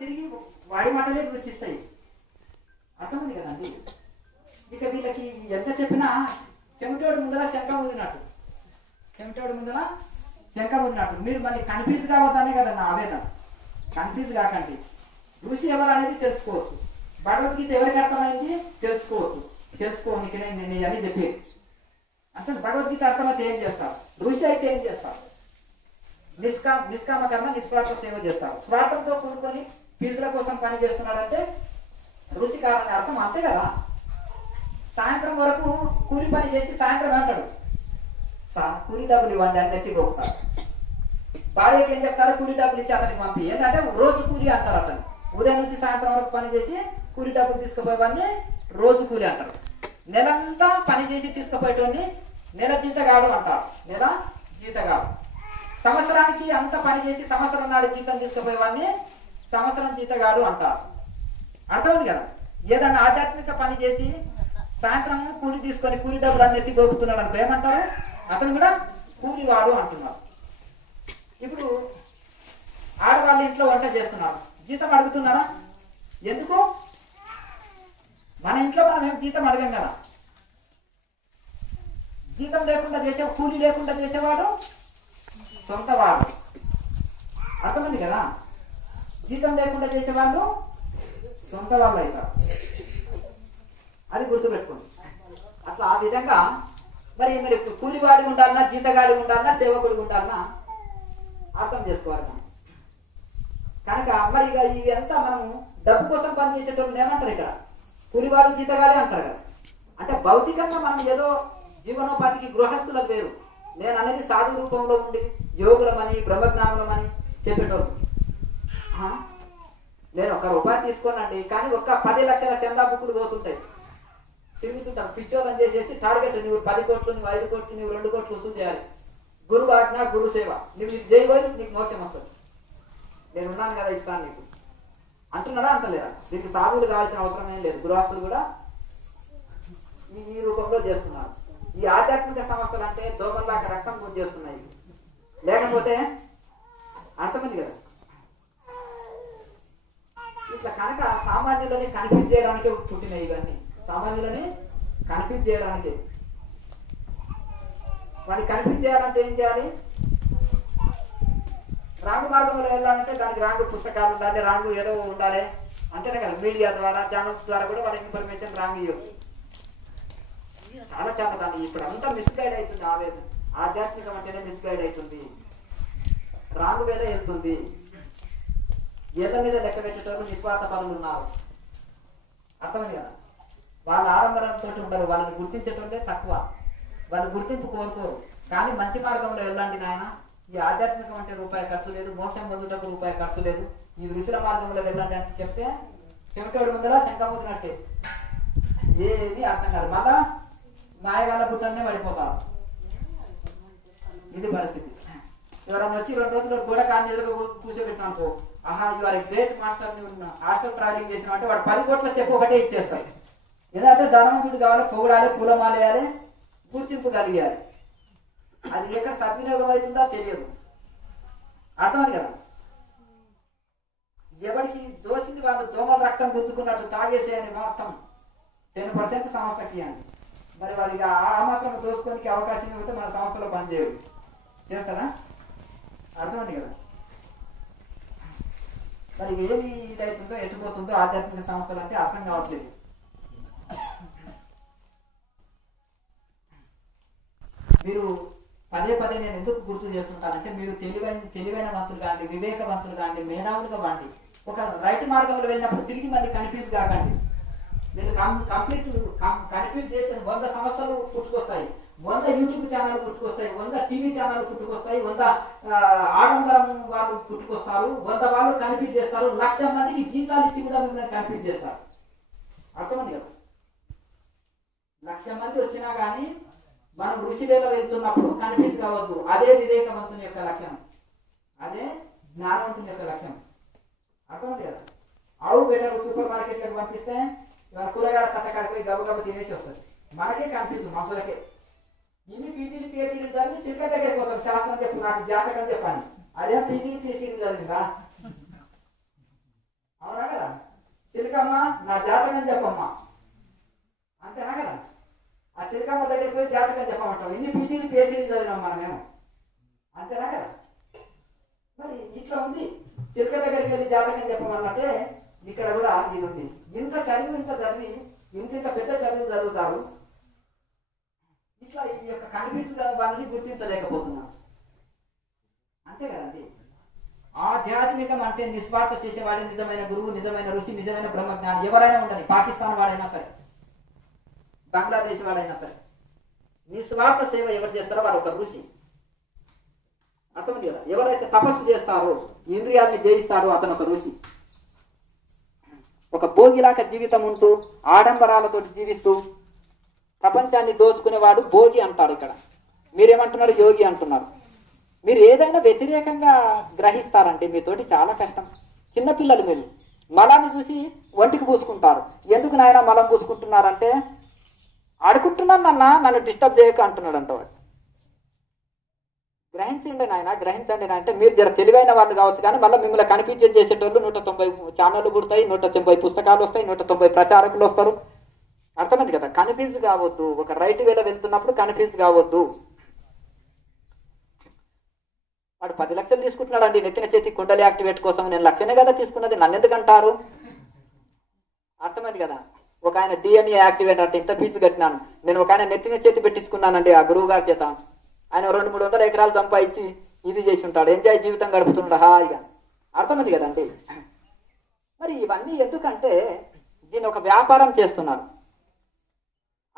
తిరిగి వాడి మాటలే రుచిస్తాయి. అర్థమైంది కదండి. ఇక వీళ్ళకి ఎంత చెప్పినా చెమటోడు ముందర శంఖ ఊదినట్టు, చెమటోడు ముందర శంఖ ఊదినట్టు. మీరు మళ్ళీ కన్ఫ్యూజ్ కావద్దనే కదా నా ఆవేదన. కన్ఫ్యూజ్ కాకండి. ఋషి ఎవరు అనేది తెలుసుకోవచ్చు. భగవద్గీత ఎవరికి అర్థమైంది తెలుసుకోవచ్చు. తెలుసుకోనికి నేను ఇవన్నీ చెప్పేది. అంటే భగవద్గీత అర్థమైతే ఏం చేస్తారు, ఋషి అయితే ఏం చేస్తారు, నిష్కామ కర్మ నిస్వార్థ సేవ చేస్తారు. స్వార్థంతో కూడుకొని ఫీజుల కోసం పని చేస్తున్నాడంటే ఋషి కావాలని అర్థం. అంతే కదా. సాయంత్రం వరకు కూలి పని చేసి సాయంత్రం అంటాడు కూలి డబ్బులు ఇవ్వండి అని నెత్తికి ఒకసారి. భార్యకి ఏం చెప్తాడు, కూలి డబ్బులు ఇచ్చి అతనికి పంపి. ఏంటంటే రోజు కూలి అంటారు. అతను ఉదయం నుంచి సాయంత్రం వరకు పని చేసి కూలి డబ్బులు తీసుకుపోయేవాడిని రోజు కూలి అంటారు. నెలంతా పని చేసి తీసుకుపోయేటోని నెల జీతగాడు అంటారు. నెల జీతగాడు. సంవత్సరానికి అంత పని చేసి సంవత్సరం నాడు జీతం తీసుకుపోయేవాడిని సంవత్సరం జీతగాడు అంటారు. అర్థమైంది కదా. ఏదైనా ఆధ్యాత్మిక పని చేసి సాయంత్రం కూలి తీసుకొని కూలి డబ్బులు అన్నిటి గోపుతున్నాడు అనుకో ఏమంటారు, అతను కూడా కూలివాడు అంటున్నారు. ఇప్పుడు ఆడవాళ్ళు ఇంట్లో వంట చేస్తున్నారు, జీతం అడుగుతున్నారా? ఎందుకు? మన ఇంట్లో మనం ఏం జీతం అడగం కదా. జీతం లేకుండా చేసే కూలి లేకుండా చేసేవాడు సొంతవాడు. అర్థమైంది కదా. జీతం లేకుండా చేసేవాళ్ళు సొంత వాళ్ళు అవుతారు. అది గుర్తుపెట్టుకోండి. అట్లా ఆ విధంగా మరి కూలివాడి ఉండాలన్నా జీతగాడి ఉండాలన్నా సేవకుడి ఉండాలన్నా అర్థం చేసుకోవాలి మనం. కనుక మరి ఇక ఇదంతా మనము డబ్బు కోసం పనిచేసేటోళ్ళు ఏమంటారు, ఇక్కడ కూలివాడు జీతగాడే అంటారు కదా. అంటే భౌతికంగా మనం ఏదో జీవనోపాధికి గృహస్థులకు వేరు. నేను అనేది సాధు రూపంలో ఉండి యోగులమని బ్రహ్మజ్ఞానులమని చెప్పేటోళ్ళు. నేను ఒక రూపాయి తీసుకోనండి, కానీ ఒక్క 10 లక్షల చందా బుక్కులు పోతుంటాయి, తిరుగుతుంటాను. పిచ్చోళ్ళని చేసేసి టార్గెట్ నువ్వు 10 కోట్లు, నువ్వు 5 కోట్లు, నువ్వు 2 కోట్లు వసూలు చేయాలి. గురువు ఆజ్ఞ గురు సేవ, నువ్వు ఇది చేయబోయి నీకు మోక్షం వస్తుంది, నేను ఉన్నాను కదా ఇస్తాను నీకు అంటున్నారా అంటలేరా? దీనికి సాధువులు కావాల్సిన అవసరం ఏం లేదు. గృహస్థులు కూడా ఈ రూపంలో చేస్తున్నారు. ఈ ఆధ్యాత్మిక సంస్థలు అంటే దోమల్లాగా రక్తం పూజ చేస్తున్నాయి. లేకపోతే అర్థమైంది కదా. ఇట్లా కనుక సామాన్యులని కన్ఫ్యూజ్ చేయడానికే పుట్టినాయి ఇవన్నీ. సామాన్యులని కన్ఫ్యూజ్ చేయడానికి. వాడిని కన్ఫ్యూజ్ చేయాలంటే ఏం చేయాలి? రాంగు మార్గంలో వెళ్ళాలంటే దానికి రాంగు పుస్తకాలు ఉండాలి, రాంగు ఏదో ఉండాలి. అంతేనే కదా. మీడియా ద్వారా ఛానల్స్ ద్వారా కూడా వాళ్ళకి ఇన్ఫర్మేషన్ రాంగ్ ఇవ్వచ్చు. చాలా దాన్ని ఇప్పుడు అంతా మిస్గైడ్ అవుతుంది. ఆవేదన ఆధ్యాత్మికం అంటేనే మిస్గైడ్ అవుతుంది, రాంగు వేళ వెళ్తుంది. ఏళ్ళ మీద లెక్క పెట్టేటోళ్ళు నిస్వార్థ పనులు ఉన్నారు. అర్థమైంది కదా. వాళ్ళ ఆడంబరంతో ఉండరు, వాళ్ళని గుర్తించేటోళ్ళే తక్కువ. వాళ్ళు గుర్తింపు కోరుకోరు. కానీ మంచి మార్గంలో వెళ్ళండి నాయన. ఈ ఆధ్యాత్మికం అంటే రూపాయి ఖర్చు లేదు, మోక్షం పొందుటకు రూపాయి ఖర్చు లేదు, ఈ ఋషుల మార్గంలో వెళ్ళండి అని చెప్తే చెమటోడు ముందర శంఖముదినట్టే, ఏమీ అర్థం కాదు. మళ్ళా మాయగాళ్ళ పుట్టనే పడిపోతారు. ఇది పరిస్థితి. ఎవరైనా వచ్చి 2 రోజులు గోడ కాని ఎదురుగా కూర్చోబెట్టినానుకో, ఆహా ఇవాళ గ్రేట్ మాస్టర్ హాస్టల్ ట్రావెలింగ్ చేసిన అంటే వాడు 10 కోట్ల చెప్పు ఒకటే ఇచ్చేస్తాడు. ఏదంటే ధనవంతుడు కావాలి, పొగడాలి, పూలమాలేయాలి, గుర్తింపు కలిగాలి. అది ఎక్కడ సద్వినియోగం అవుతుందో తెలియదు. అర్థమైంది కదా. ఎవరికి దోసింది వాళ్ళు దోమల రక్తం గుంజుకున్నట్టు తాగేసేయండి, మొత్తం 10% సంస్థకి అని. మరి వాళ్ళకి ఆ మాత్రం దోసుకోనికి అవకాశం ఇవ్వతే మన సంస్థలో పనిచేయదు. చేస్తారా? అర్థమైంది కదా. మరి ఏది ఇదవుతుందో ఎట్టుపోతుందో ఆధ్యాత్మిక సంస్థలు అంటే అర్థం కావట్లేదు. మీరు పదే నేను ఎందుకు గుర్తు చేస్తుంటానంటే, మీరు తెలివైన వంతులు కాండి, వివేకవంతులు కాండి, మేధావులుగా వాండి. ఒక రైట్ మార్గంలో వెళ్ళినప్పుడు తిరిగి మళ్ళీ కన్ఫ్యూజ్ కాకండి. మీరు కంప్లీట్ కన్ఫ్యూజ్ చేసే 100 సంస్థలు పుట్టుకొస్తాయి, 100 యూట్యూబ్ ఛానల్ పుట్టుకొస్తాయి, 100 టీవీ ఛానల్ పుట్టుకొస్తాయి, 100 ఆడంబరం వాళ్ళు పుట్టుకొస్తారు, 100 వాళ్ళు కన్ఫ్యూజ్ చేస్తారు, 1,00,000 మందికి జీతాలు ఇచ్చి కూడా మిమ్మల్ని కన్ఫ్యూజ్ చేస్తారు. అర్థమైంది కదా. 1,00,000 మంది వచ్చినా కానీ మనం ఋషివేళ వెళ్తున్నప్పుడు కన్ఫ్యూజ్ కావద్దు. అదే వివేకవంతుని యొక్క లక్ష్యం, అదే జ్ఞానవంతుని యొక్క లక్ష్యం. అర్థమైంది కదా. ఆవు బెటర్ సూపర్ మార్కెట్లకు పంపిస్తే ఇవాళ కూరగాయల కట్టకాడికి పోయి గబగబ తినేసి వస్తుంది. మనకే కన్ఫ్యూజ్, మనుషులకే. ఇన్ని పీజీలు పిహెచ్డీలు చదివి చిలక దగ్గరికి పోతాం, శాస్త్రం చెప్పు నాకు జాతకం చెప్పాలి. అదే పీజీలు పిహెచ్డీలు చదివిందా? నా జాతకం చెప్పమ్మా అంతేనా కదా. ఆ చిలకమ్మ దగ్గరికి పోయి జాతకం చెప్పమంటాం. ఇన్ని పీసీలు పేసీలు చదివినాం మనమేమో, అంతేనా కదా. మరి ఇట్లా ఉంది. చిలక దగ్గరికి వెళ్ళి జాతకం చెప్పమన్నట్టే ఇక్కడ కూడా ఇది ఉంది. ఇంత చదివి ఇంత పెద్ద చదువు చదువుతారు, ఇట్లా ఈ యొక్క కనిపించే వాళ్ళని గుర్తించలేకపోతున్నారు, అంతే కదండి. ఆధ్యాత్మికం అంటే నిస్వార్థ చేసేవాడే నిజమైన గురువు, నిజమైన ఋషి, నిజమైన బ్రహ్మజ్ఞాని. ఎవరైనా ఉండని, పాకిస్తాన్ వాడైనా సరే, బంగ్లాదేశ్ వాడైనా సరే, నిస్వార్థ సేవ ఎవరు చేస్తారో వాడు ఒక ఋషి, అర్థమైంది కదా. ఎవరైతే తపస్సు చేస్తారో, ఇంద్రియాన్ని జయిస్తారో అతను ఒక ఋషి. ఒక భోగిలాక జీవితం ఉంటూ ఆడంబరాలతో జీవిస్తూ ప్రపంచాన్ని దోచుకునేవాడు భోగి అంటారు. ఇక్కడ మీరేమంటున్నారు? యోగి అంటున్నారు. మీరు ఏదైనా వ్యతిరేకంగా గ్రహిస్తారంటే మీతోటి చాలా కష్టం. చిన్నపిల్లలు మీరు మలాన్ని చూసి ఒంటికి పూసుకుంటారు. ఎందుకు నాయన మలం పూసుకుంటున్నారంటే, ఆడుకుంటున్నాను నన్ను డిస్టర్బ్ చేయక అంటున్నాడు అంట వాడు. గ్రహించండి నాయన, గ్రహించండి అంటే మీరు జర తెలివైన వాళ్ళు కావచ్చు, కానీ మళ్ళీ మిమ్మల్ని కనిపించే చేసేటోళ్ళు 190 ఛానళ్ళు పుడతాయి, 190 పుస్తకాలు వస్తాయి, 190 ప్రచారకులు వస్తారు. అర్థమైంది కదా. కన్ఫ్యూజ్ కావద్దు. ఒక రైట్ వేలో వెళ్తున్నప్పుడు కన్ఫ్యూజ్ కావద్దు. వాడు 10 లక్షలు తీసుకుంటున్నాడు అండి నెత్తిన చేతి కుండలి యాక్టివేట్ కోసం. నేను లక్షనే కదా తీసుకున్నది, నన్ను ఎందుకు అంటారు? అర్థమైంది కదా. ఒక ఆయన DNA యాక్టివేట్ అంటే ఇంత ఫీజు కట్టినాను నేను, ఒక ఆయన నెత్తిన చేతి పెట్టించుకున్నానండి ఆ గురువు గారి చేత. ఆయన 200-300 ఎకరాలు సంపాదించి ఇది చేసి ఉంటాడు, ఎంజాయ్ జీవితం గడుపుతున్నాడు హాయిగా. అర్థమైంది కదండి. మరి ఇవన్నీ ఎందుకంటే దీన్ని ఒక వ్యాపారం చేస్తున్నారు.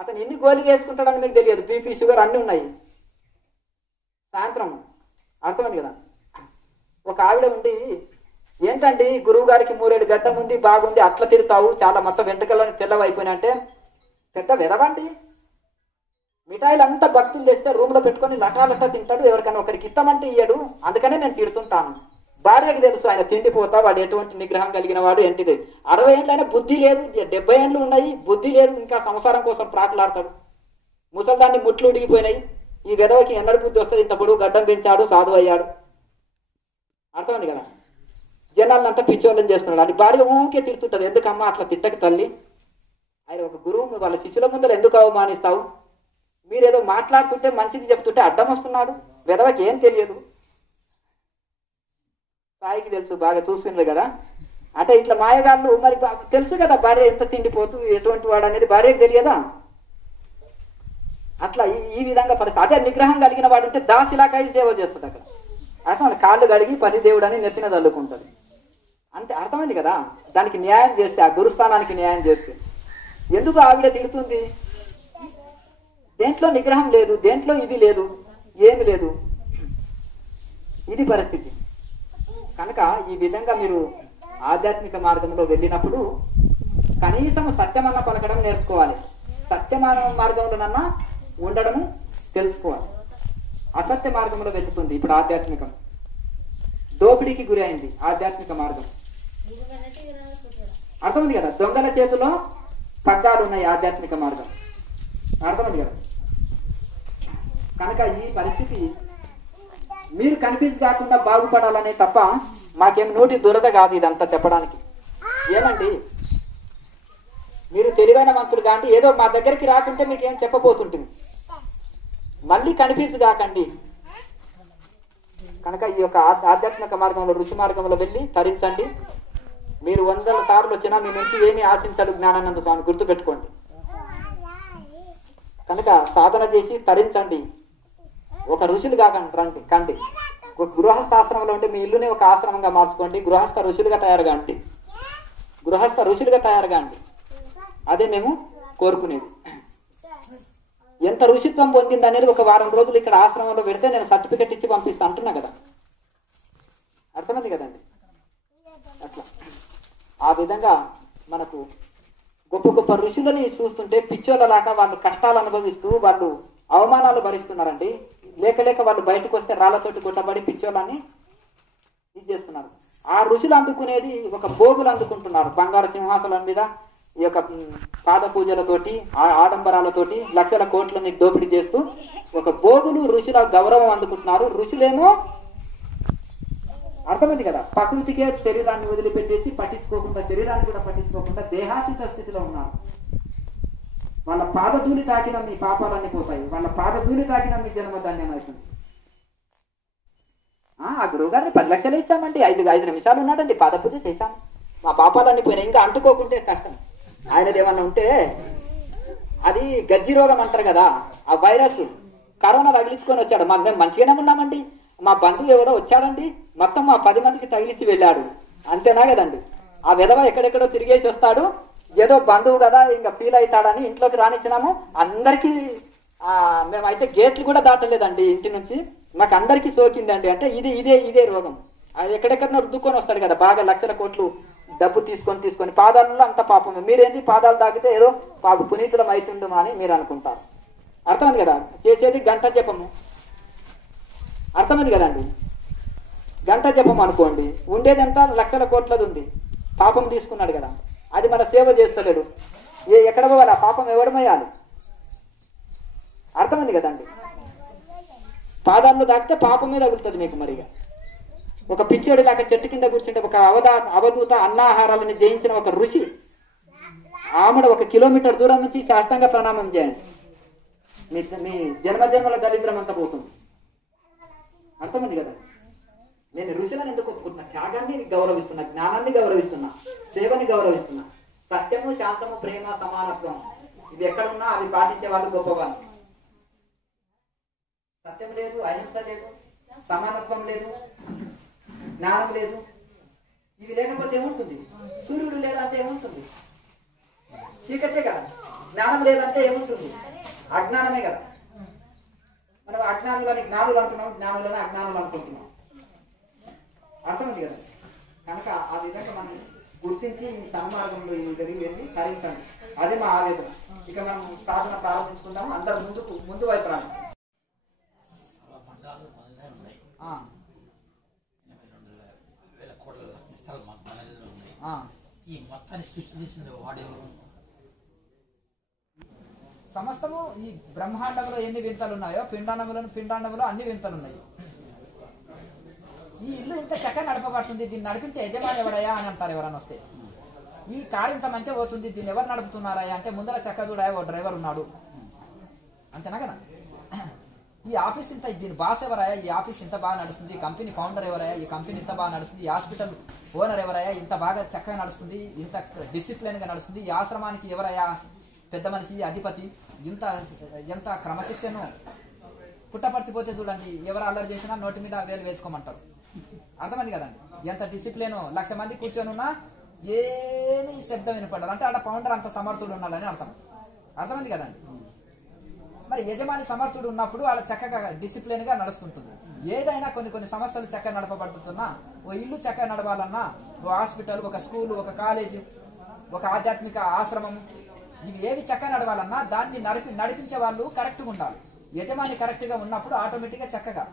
అతను ఎన్ని గోళీలు వేసుకుంటాడని మీకు తెలియదు. బీపీ, షుగర్ అన్నీ ఉన్నాయి సాయంత్రం. అర్థమైంది కదా. ఒక ఆవిడ ఉండి, ఏంటండి గురువు గారికి 3 ఏళ్ళు గడ్డం ఉంది, బాగుంది, అట్లా తిరుగుతావు, చాలా మొత్తం వెంట్రుకలని తెల్లవైపోయినా అంటే, పెద్ద వెదవండి. మిఠాయిలు అంతా భక్తులు తెస్తే రూమ్ లో పెట్టుకొని లటాలటా తింటాడు, ఎవరికైనా ఒకరికి ఇస్తామంటే ఇయ్యడు, అందుకనే నేను తిడుతుంటాను. భార్యకి తెలుసు ఆయన తిండిపోతా, వాడు ఎటువంటి నిగ్రహం కలిగిన వాడు. ఏంటిది 60 ఏళ్ళైనా బుద్ధి లేదు, 70 ఏళ్ళు ఉన్నాయి బుద్ధి లేదు, ఇంకా సంసారం కోసం ప్రాకులాడతాడు. ముసల్దాన్ని ముట్లు ఉడిగిపోయినాయి. ఈ వెదవకి ఎన్నడు బుద్ధి వస్తుంది? ఇంత పొడుగు గడ్డం పెంచాడు, సాధువు అయ్యాడు. అర్థమైంది కదా. జనాలంతా పిచ్చోళ్ళని చేస్తున్నాడు. అది భార్య ఊరికే తిడుతుంటది, ఎందుకమ్మా అట్లా తిట్టక తల్లి, ఆయన ఒక గురువు వాళ్ళ శిష్యుల ముందర ఎందుకు అవమానిస్తావు? మీరేదో మాట్లాడుతుంటే మంచిది చెప్తుంటే అడ్డం వస్తున్నాడు. వెదవకి ఏం తెలియదు. సాయికి తెలుసు, బాగా చూస్తుండ్రు కదా. అంటే ఇట్లా మాయగాళ్ళు మరి తెలుసు కదా భార్య ఎంత తిండిపోతూ ఎటువంటి వాడు అనేది భార్యకు తెలియదా? అట్లా ఈ విధంగా పరిస్థితి. అదే నిగ్రహం కలిగిన వాడు ఉంటే దాసిలాకాయి సేవ చేస్తుంది అక్కడ. అర్థం కాళ్ళు కడిగి పతిదేవుడు అని నెత్తిన చల్లుకుంటుంది. అంటే అర్థమైంది కదా. దానికి న్యాయం చేస్తే, ఆ గురుస్థానానికి న్యాయం చేస్తే. ఎందుకు ఆవిడ తిడుతుంది? దేంట్లో నిగ్రహం లేదు, దేంట్లో ఇది లేదు, ఏమి లేదు, ఇది పరిస్థితి. కనుక ఈ విధంగా మీరు ఆధ్యాత్మిక మార్గంలో వెళ్ళినప్పుడు కనీసం సత్యమన్న పలకడం నేర్చుకోవాలి. సత్యమాన మార్గంలోనన్నా ఉండడము తెలుసుకోవాలి. అసత్య మార్గంలో వెళ్తుంది ఇప్పుడు ఆధ్యాత్మికం. దోపిడీకి గురి అయింది ఆధ్యాత్మిక మార్గం. అర్థమైంది కదా. దొంగల చేతిలో పగ్గాలు ఉన్నాయి ఆధ్యాత్మిక మార్గం. అర్థమైంది కదా. కనుక ఈ పరిస్థితి మీరు కన్ఫ్యూజ్ కాకుండా బాగుపడాలనే తప్ప మాకేం నోటి దురద కాదు ఇదంతా చెప్పడానికి. ఏమండి మీరు తెలివైన మంత్రులు కాబట్టి ఏదో మా దగ్గరికి రాకుంటే మీకు ఏం చెప్పబోతుంటుంది. మళ్ళీ కన్ఫ్యూజ్ కాకండి. కనుక ఈ యొక్క ఆధ్యాత్మిక మార్గంలో, ఋషి మార్గంలో వెళ్ళి తరించండి. మీరు 100 సార్లు వచ్చినా మీ నుంచి ఏమీ ఆశించడు జ్ఞానానంద స్వామి, గుర్తుపెట్టుకోండి. కనుక సాధన చేసి తరించండి. ఒక ఋషులు కాకండి కండి. గృహస్థాశ్రమంలో ఉంటే మీ ఇల్లునే ఒక ఆశ్రమంగా మార్చుకోండి. గృహస్థ ఋషులుగా తయారుగాండి. గృహస్థ ఋషులుగా తయారుగాండి. అదే మేము కోరుకునేది. ఎంత ఋషిత్వం పొందింది అనేది ఒక వారం రోజులు ఇక్కడ ఆశ్రమంలో పెడితే నేను సర్టిఫికెట్ ఇచ్చి పంపిస్తా అంటున్నా కదా. అర్థమైంది కదండి. అట్లా ఆ విధంగా మనకు గొప్ప గొప్ప ఋషులని చూస్తుంటే పిచ్చోళ్ళలాగా వాళ్ళు కష్టాలు అనుభవిస్తూ వాళ్ళు అవమానాలు భరిస్తున్నారండి. లేక లేక వాళ్ళు బయటకు వస్తే రాళ్లతోటి కొట్టబడి పిచ్చోళ్ళని ఇది చేస్తున్నారు. ఆ ఋషులు అందుకునేది ఒక భోగులు అందుకుంటున్నారు. బంగారు సింహాసనం మీద ఈ యొక్క పాద పూజలతోటి, ఆడంబరాలతోటి లక్షల కోట్లని దోపిడీ చేస్తూ ఒక భోగులు ఋషుల గౌరవం అందుకుంటున్నారు. ఋషులేమో అర్థమైంది కదా. ప్రకృతికే శరీరాన్ని వదిలిపెట్టేసి పట్టించుకోకుండా, శరీరాన్ని కూడా పట్టించుకోకుండా దేహాతీత స్థితిలో ఉన్నారు. వాళ్ళ పాదధూళి తాకిన మీ పాపాలన్నీ పోతాయి, వాళ్ళ పాదధూళి తాకిన మీ జన్మధాన్యం అవుతుంది. ఆ గురువు గారిని 10 లక్షలు ఇచ్చామండి, 5 నిమిషాలు ఉన్నాడండి, పాదపూజ చేశాం, మా పాపాలన్నీ పోయినాయి, ఇంకా అంటుకోకుంటే కష్టం. ఆయనది ఏమన్నా ఉంటే అది గజ్జి రోగం అంటారు కదా, ఆ వైరస్ కరోనా తగిలించుకొని వచ్చాడు. మేము మంచిగానే ఉన్నామండి, మా బంధువు ఎవరో వచ్చాడండి, మొత్తం మా 10 మందికి తగిలించి వెళ్ళాడు, అంతేనా కదండి. ఆ విధవ ఎక్కడెక్కడో తిరిగేసి వస్తాడు, ఏదో బంధువు కదా ఇంకా ఫీల్ అవుతాడని ఇంట్లోకి రానిచ్చినాము. అందరికీ మేమైతే గేట్లు కూడా దాటలేదండి ఇంటి నుంచి, మాకు అందరికీ సోకిందండి. అంటే ఇదే రోగం. అది ఎక్కడెక్కడ రుద్దుకొని వస్తాడు కదా, బాగా లక్షల కోట్లు డబ్బు తీసుకొని పాదాలలో అంత పాపం. మీరేంటి పాదాలు తాకితే ఏదో పాప పునీతులం అవుతుండమా అని మీరు అనుకుంటారు. అర్థమైంది కదా. చేసేది గంట జపము, అర్థమైంది కదండి. గంట జపం అనుకోండి, ఉండేది ఎంత, లక్షల కోట్లది ఉంది, పాపం తీసుకున్నాడు కదా, అది మన సేవ చేస్తలేడు, ఎక్కడ పోవాలి, ఆ పాపం ఎవడమయ్యాలి. అర్థమైంది కదండి. పాదాల్లో దాకితే పాపమే తగులుతుంది మీకు. మరిగా ఒక పిచ్చోడి లాగా చెట్టు కింద కూర్చుంటే ఒక అవధూత అన్నాహారాలను జయించిన ఒక ఋషి ఆమెడ 1 కిలోమీటర్ దూరం నుంచి సాష్టాంగ ప్రణామం చేయండి, మీ జన్మజన్మల దరిద్రం అంతా పోతుంది. అర్థమైంది కదా. నేను ఋషులను ఎందుకు ఒప్పుకుంటున్నా, త్యాగాన్ని గౌరవిస్తున్నా, జ్ఞానాన్ని గౌరవిస్తున్నా, సేవని గౌరవిస్తున్నా. సత్యము, శాంతము, ప్రేమ, సమానత్వం ఇవి ఎక్కడున్నా అవి పాటించే వాళ్ళు గొప్పవాళ్ళు. సత్యం లేదు, అహింస లేదు, సమానత్వం లేదు, జ్ఞానం లేదు, ఇవి లేకపోతే ఏముంటుంది. సూర్యుడు లేదంటే ఏముంటుంది, చీకటే కదా. జ్ఞానం లేదంటే ఏముంటుంది, అజ్ఞానమే కదా. మనం అజ్ఞానులని జ్ఞానులు అంటున్నాం, జ్ఞానులని అజ్ఞానులు అనుకుంటున్నాం. అర్థమైంది కదా. కనుక ఆ విధంగా మనం గుర్తించి ఈ సన్మార్గంలో ఈ వెళ్ళి తరించండి, అదే మా ఆవేదన. ఇక మనం సాధన ప్రారంభించుకుందాము. అందరూ ముందు వైపు రండి. సమస్తము ఈ బ్రహ్మాండంలో ఎన్ని వింతలు ఉన్నాయో పిండాండంలో అన్ని వింతలు ఉన్నాయి. ఈ ఇల్లు ఇంత చక్కగా నడపబడుతుంది, దీన్ని నడిపించే యజమాని ఎవడయా అని అంటారు ఎవరన్నా వస్తే. ఈ కారు ఇంత మంచిగా పోతుంది, దీన్ని ఎవరు నడుపుతున్నారా అంటే ముందర చక్క చూడాయా ఓ డ్రైవర్ ఉన్నాడు, అంతేనా కదా. ఈ ఆఫీస్ ఇంత, దీని బాస్ ఎవరాయా, ఈ ఆఫీస్ ఇంత బాగా నడుస్తుంది, ఈ కంపెనీ ఫౌండర్ ఎవరాయా, ఈ కంపెనీ ఇంత బాగా నడుస్తుంది, ఈ హాస్పిటల్ ఓనర్ ఎవరాయా, ఇంత బాగా చక్కగా నడుస్తుంది, ఇంత డిసిప్లిన్గా నడుస్తుంది, ఈ ఆశ్రమానికి ఎవరయ్యా పెద్ద మనిషి, అధిపతి, ఎంత క్రమశిక్షను. పుట్టపర్తిపోతే చూడండి, ఎవరు అల్లరి చేసినా నోటి మీద వేలు వేసుకోమంటారు. అర్థమైంది కదండి. ఎంత డిసిప్లిన్, 1,00,000 మంది కూర్చొని ఉన్నా ఏమీ శబ్దం వినపడ్డారు అంటే ఆడ ఫౌండర్ అంత సమర్థుడు ఉన్నాడని అర్థం. అర్థమైంది కదండి. మరి యజమాని సమర్థుడు ఉన్నప్పుడు వాళ్ళ చక్కగా డిసిప్లిన్ గా నడుస్తుంటుంది. ఏదైనా కొన్ని సంస్థలు చక్కగా నడపబడుతున్నా, ఓ ఇల్లు చక్కగా నడవాలన్నా, ఓ హాస్పిటల్, ఒక స్కూల్, ఒక కాలేజీ, ఒక ఆధ్యాత్మిక ఆశ్రమం, ఇవి ఏవి చక్కగా నడవాలన్నా దాన్ని నడిపించే వాళ్ళు కరెక్ట్గా ఉండాలి. యజమాని కరెక్ట్గా ఉన్నప్పుడు ఆటోమేటిక్గా చక్కగా.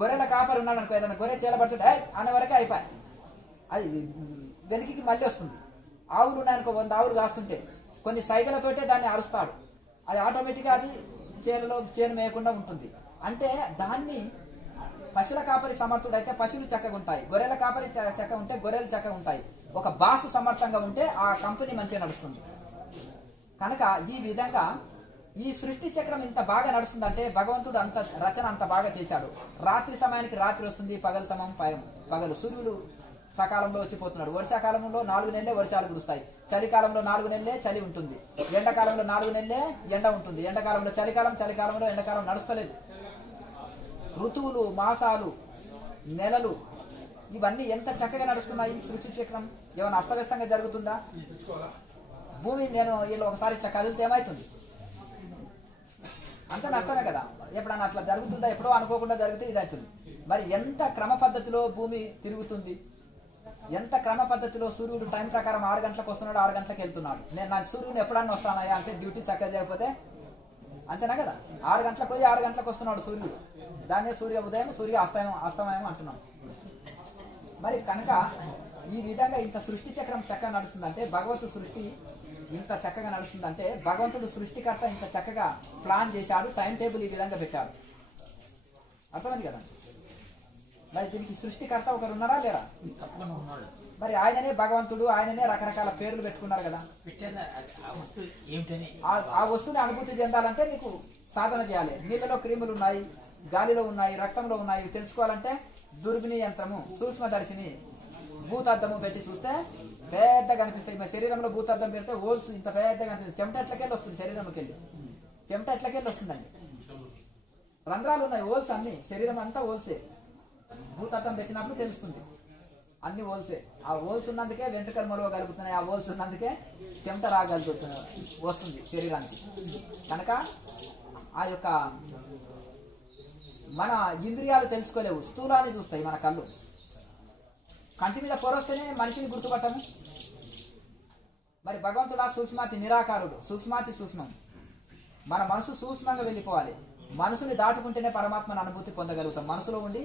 గొర్రెల కాపరి ఉన్నాడు అనుకో, ఏదైనా గొర్రె చేలబడుతుంటే అనే వరకే అయిపోయి అది వెనక్కి మళ్ళీ వస్తుంది. ఆవులు ఉన్నాయనుకో, 100 ఆవులు కాస్తుంటే కొన్ని సైకిలతోటే దాన్ని అరుస్తాడు, అది ఆటోమేటిక్గా అది చేను మేయకుండా ఉంటుంది. అంటే దాన్ని పశువుల కాపరి సమర్థుడు అయితే పశువులు చక్కగా ఉంటాయి, గొర్రెల కాపరి చక్కగా ఉంటే గొర్రెలు చక్కగా ఉంటాయి. ఒక బాసు సమర్థంగా ఉంటే ఆ కంపెనీ మంచిగా నడుస్తుంది. కనుక ఈ విధంగా ఈ సృష్టి చక్రం ఇంత బాగా నడుస్తుందంటే భగవంతుడు అంత రచన అంత బాగా చేశాడు. రాత్రి సమయానికి రాత్రి వస్తుంది, పగలు సమయం పగలు. సూర్యుడు సకాలంలో వచ్చిపోతున్నాడు. వర్షాకాలంలో 4 నెలలే వర్షాలు కురుస్తాయి, చలికాలంలో 4 నెలలే చలి ఉంటుంది, ఎండాకాలంలో 4 నెలలే ఎండ ఉంటుంది, ఎండాకాలంలో చలికాలం, చలికాలంలో ఎండాకాలం నడుస్తలేదు. ఋతువులు, మాసాలు, నెలలు ఇవన్నీ ఎంత చక్కగా నడుస్తున్నాయి. సృష్టి చక్రం ఏమైనా అస్తవ్యస్తంగా జరుగుతుందా? భూమి నేను వీళ్ళు ఒకసారి ఇట్లా కదిలితే ఏమవుతుంది? అంత నష్టమే కదా. ఎప్పుడన్నా అట్లా జరుగుతుందా? ఎప్పుడో అనుకోకుండా జరిగితే ఇది అవుతుంది. మరి ఎంత క్రమ పద్ధతిలో భూమి తిరుగుతుంది, ఎంత క్రమ పద్ధతిలో సూర్యుడు టైం ప్రకారం 6 గంటలకు వస్తున్నాడు, 6 గంటలకు వెళ్తున్నాడు. నాకు సూర్యుడు ఎప్పుడన్నా వస్తానయ్యా అంటే డ్యూటీ చక్కగా చేయకపోతే అంతేనా కదా. 6 గంటలకు పోయి 6 గంటలకు వస్తున్నాడు సూర్యుడు, దాన్నే సూర్య ఉదయం, సూర్య అస్తమయం అంటున్నాం. మరి కనుక ఈ విధంగా ఇంత సృష్టి చక్రం చక్కగా నడుస్తుందంటే, భగవంతుడు సృష్టి ఇంత చక్కగా నడుస్తుందంటే భగవంతుడు సృష్టికర్త ఇంత చక్కగా ప్లాన్ చేశాడు, టైం టేబుల్ ఈ విధంగా పెట్టాడు. అర్థమైంది కదా. మరి దీనికి సృష్టికర్త ఒకరు ఉన్నారా లేరా? మరి ఆయననే భగవంతుడు, ఆయననే రకరకాల పేర్లు పెట్టుకున్నారు కదా. ఆ వస్తువుని అనుభూతి చెందాలంటే నీకు సాధన చేయాలి. నీళ్ళలో క్రిములు ఉన్నాయి, గాలిలో ఉన్నాయి, రక్తంలో ఉన్నాయి. తెలుసుకోవాలంటే దుర్బిని యంత్రము, సూక్ష్మదర్శిని, భూతార్థము పెట్టి చూస్తే పెద్దగా కనిపిస్తాయి. మా శరీరంలో భూతార్థం పెడితే హోల్స్ ఇంత పెద్దగా కనిపిస్తుంది. చెమట ఎట్లకెళ్ళి వస్తుంది, శరీరంలోకి వెళ్ళి చెమట ఎట్లకెళ్ళి వస్తుందండి. రంధ్రాలు ఉన్నాయి, హోల్స్ అన్ని, శరీరం అంతా హోల్సే. భూతార్థం పెట్టినప్పుడు తెలుస్తుంది అన్ని హోల్సే. ఆ హోల్స్ ఉన్నందుకే వెంట్రుకలు మొలవగలుగుతున్నాయి, ఆ హోల్స్ ఉన్నందుకే చెమట రాగలుగుతున్నాయి, వస్తుంది శరీరానికి. కనుక ఆ యొక్క మన ఇంద్రియాలు తెలుసుకోలేవు, స్థూలాన్ని చూస్తాయి మన కళ్ళు. కంటి మీద పొరొస్తేనే మనిషిని గుర్తుపట్టము. మరి భగవంతుడు ఆ సూక్ష్మాతి నిరాకారుడు, సూక్ష్మాతి సూక్ష్మం. మన మనసు సూక్ష్మంగా వెళ్ళిపోవాలి. మనసుని దాటుకుంటేనే పరమాత్మను అనుభూతి పొందగలుగుతాం. మనసులో ఉండి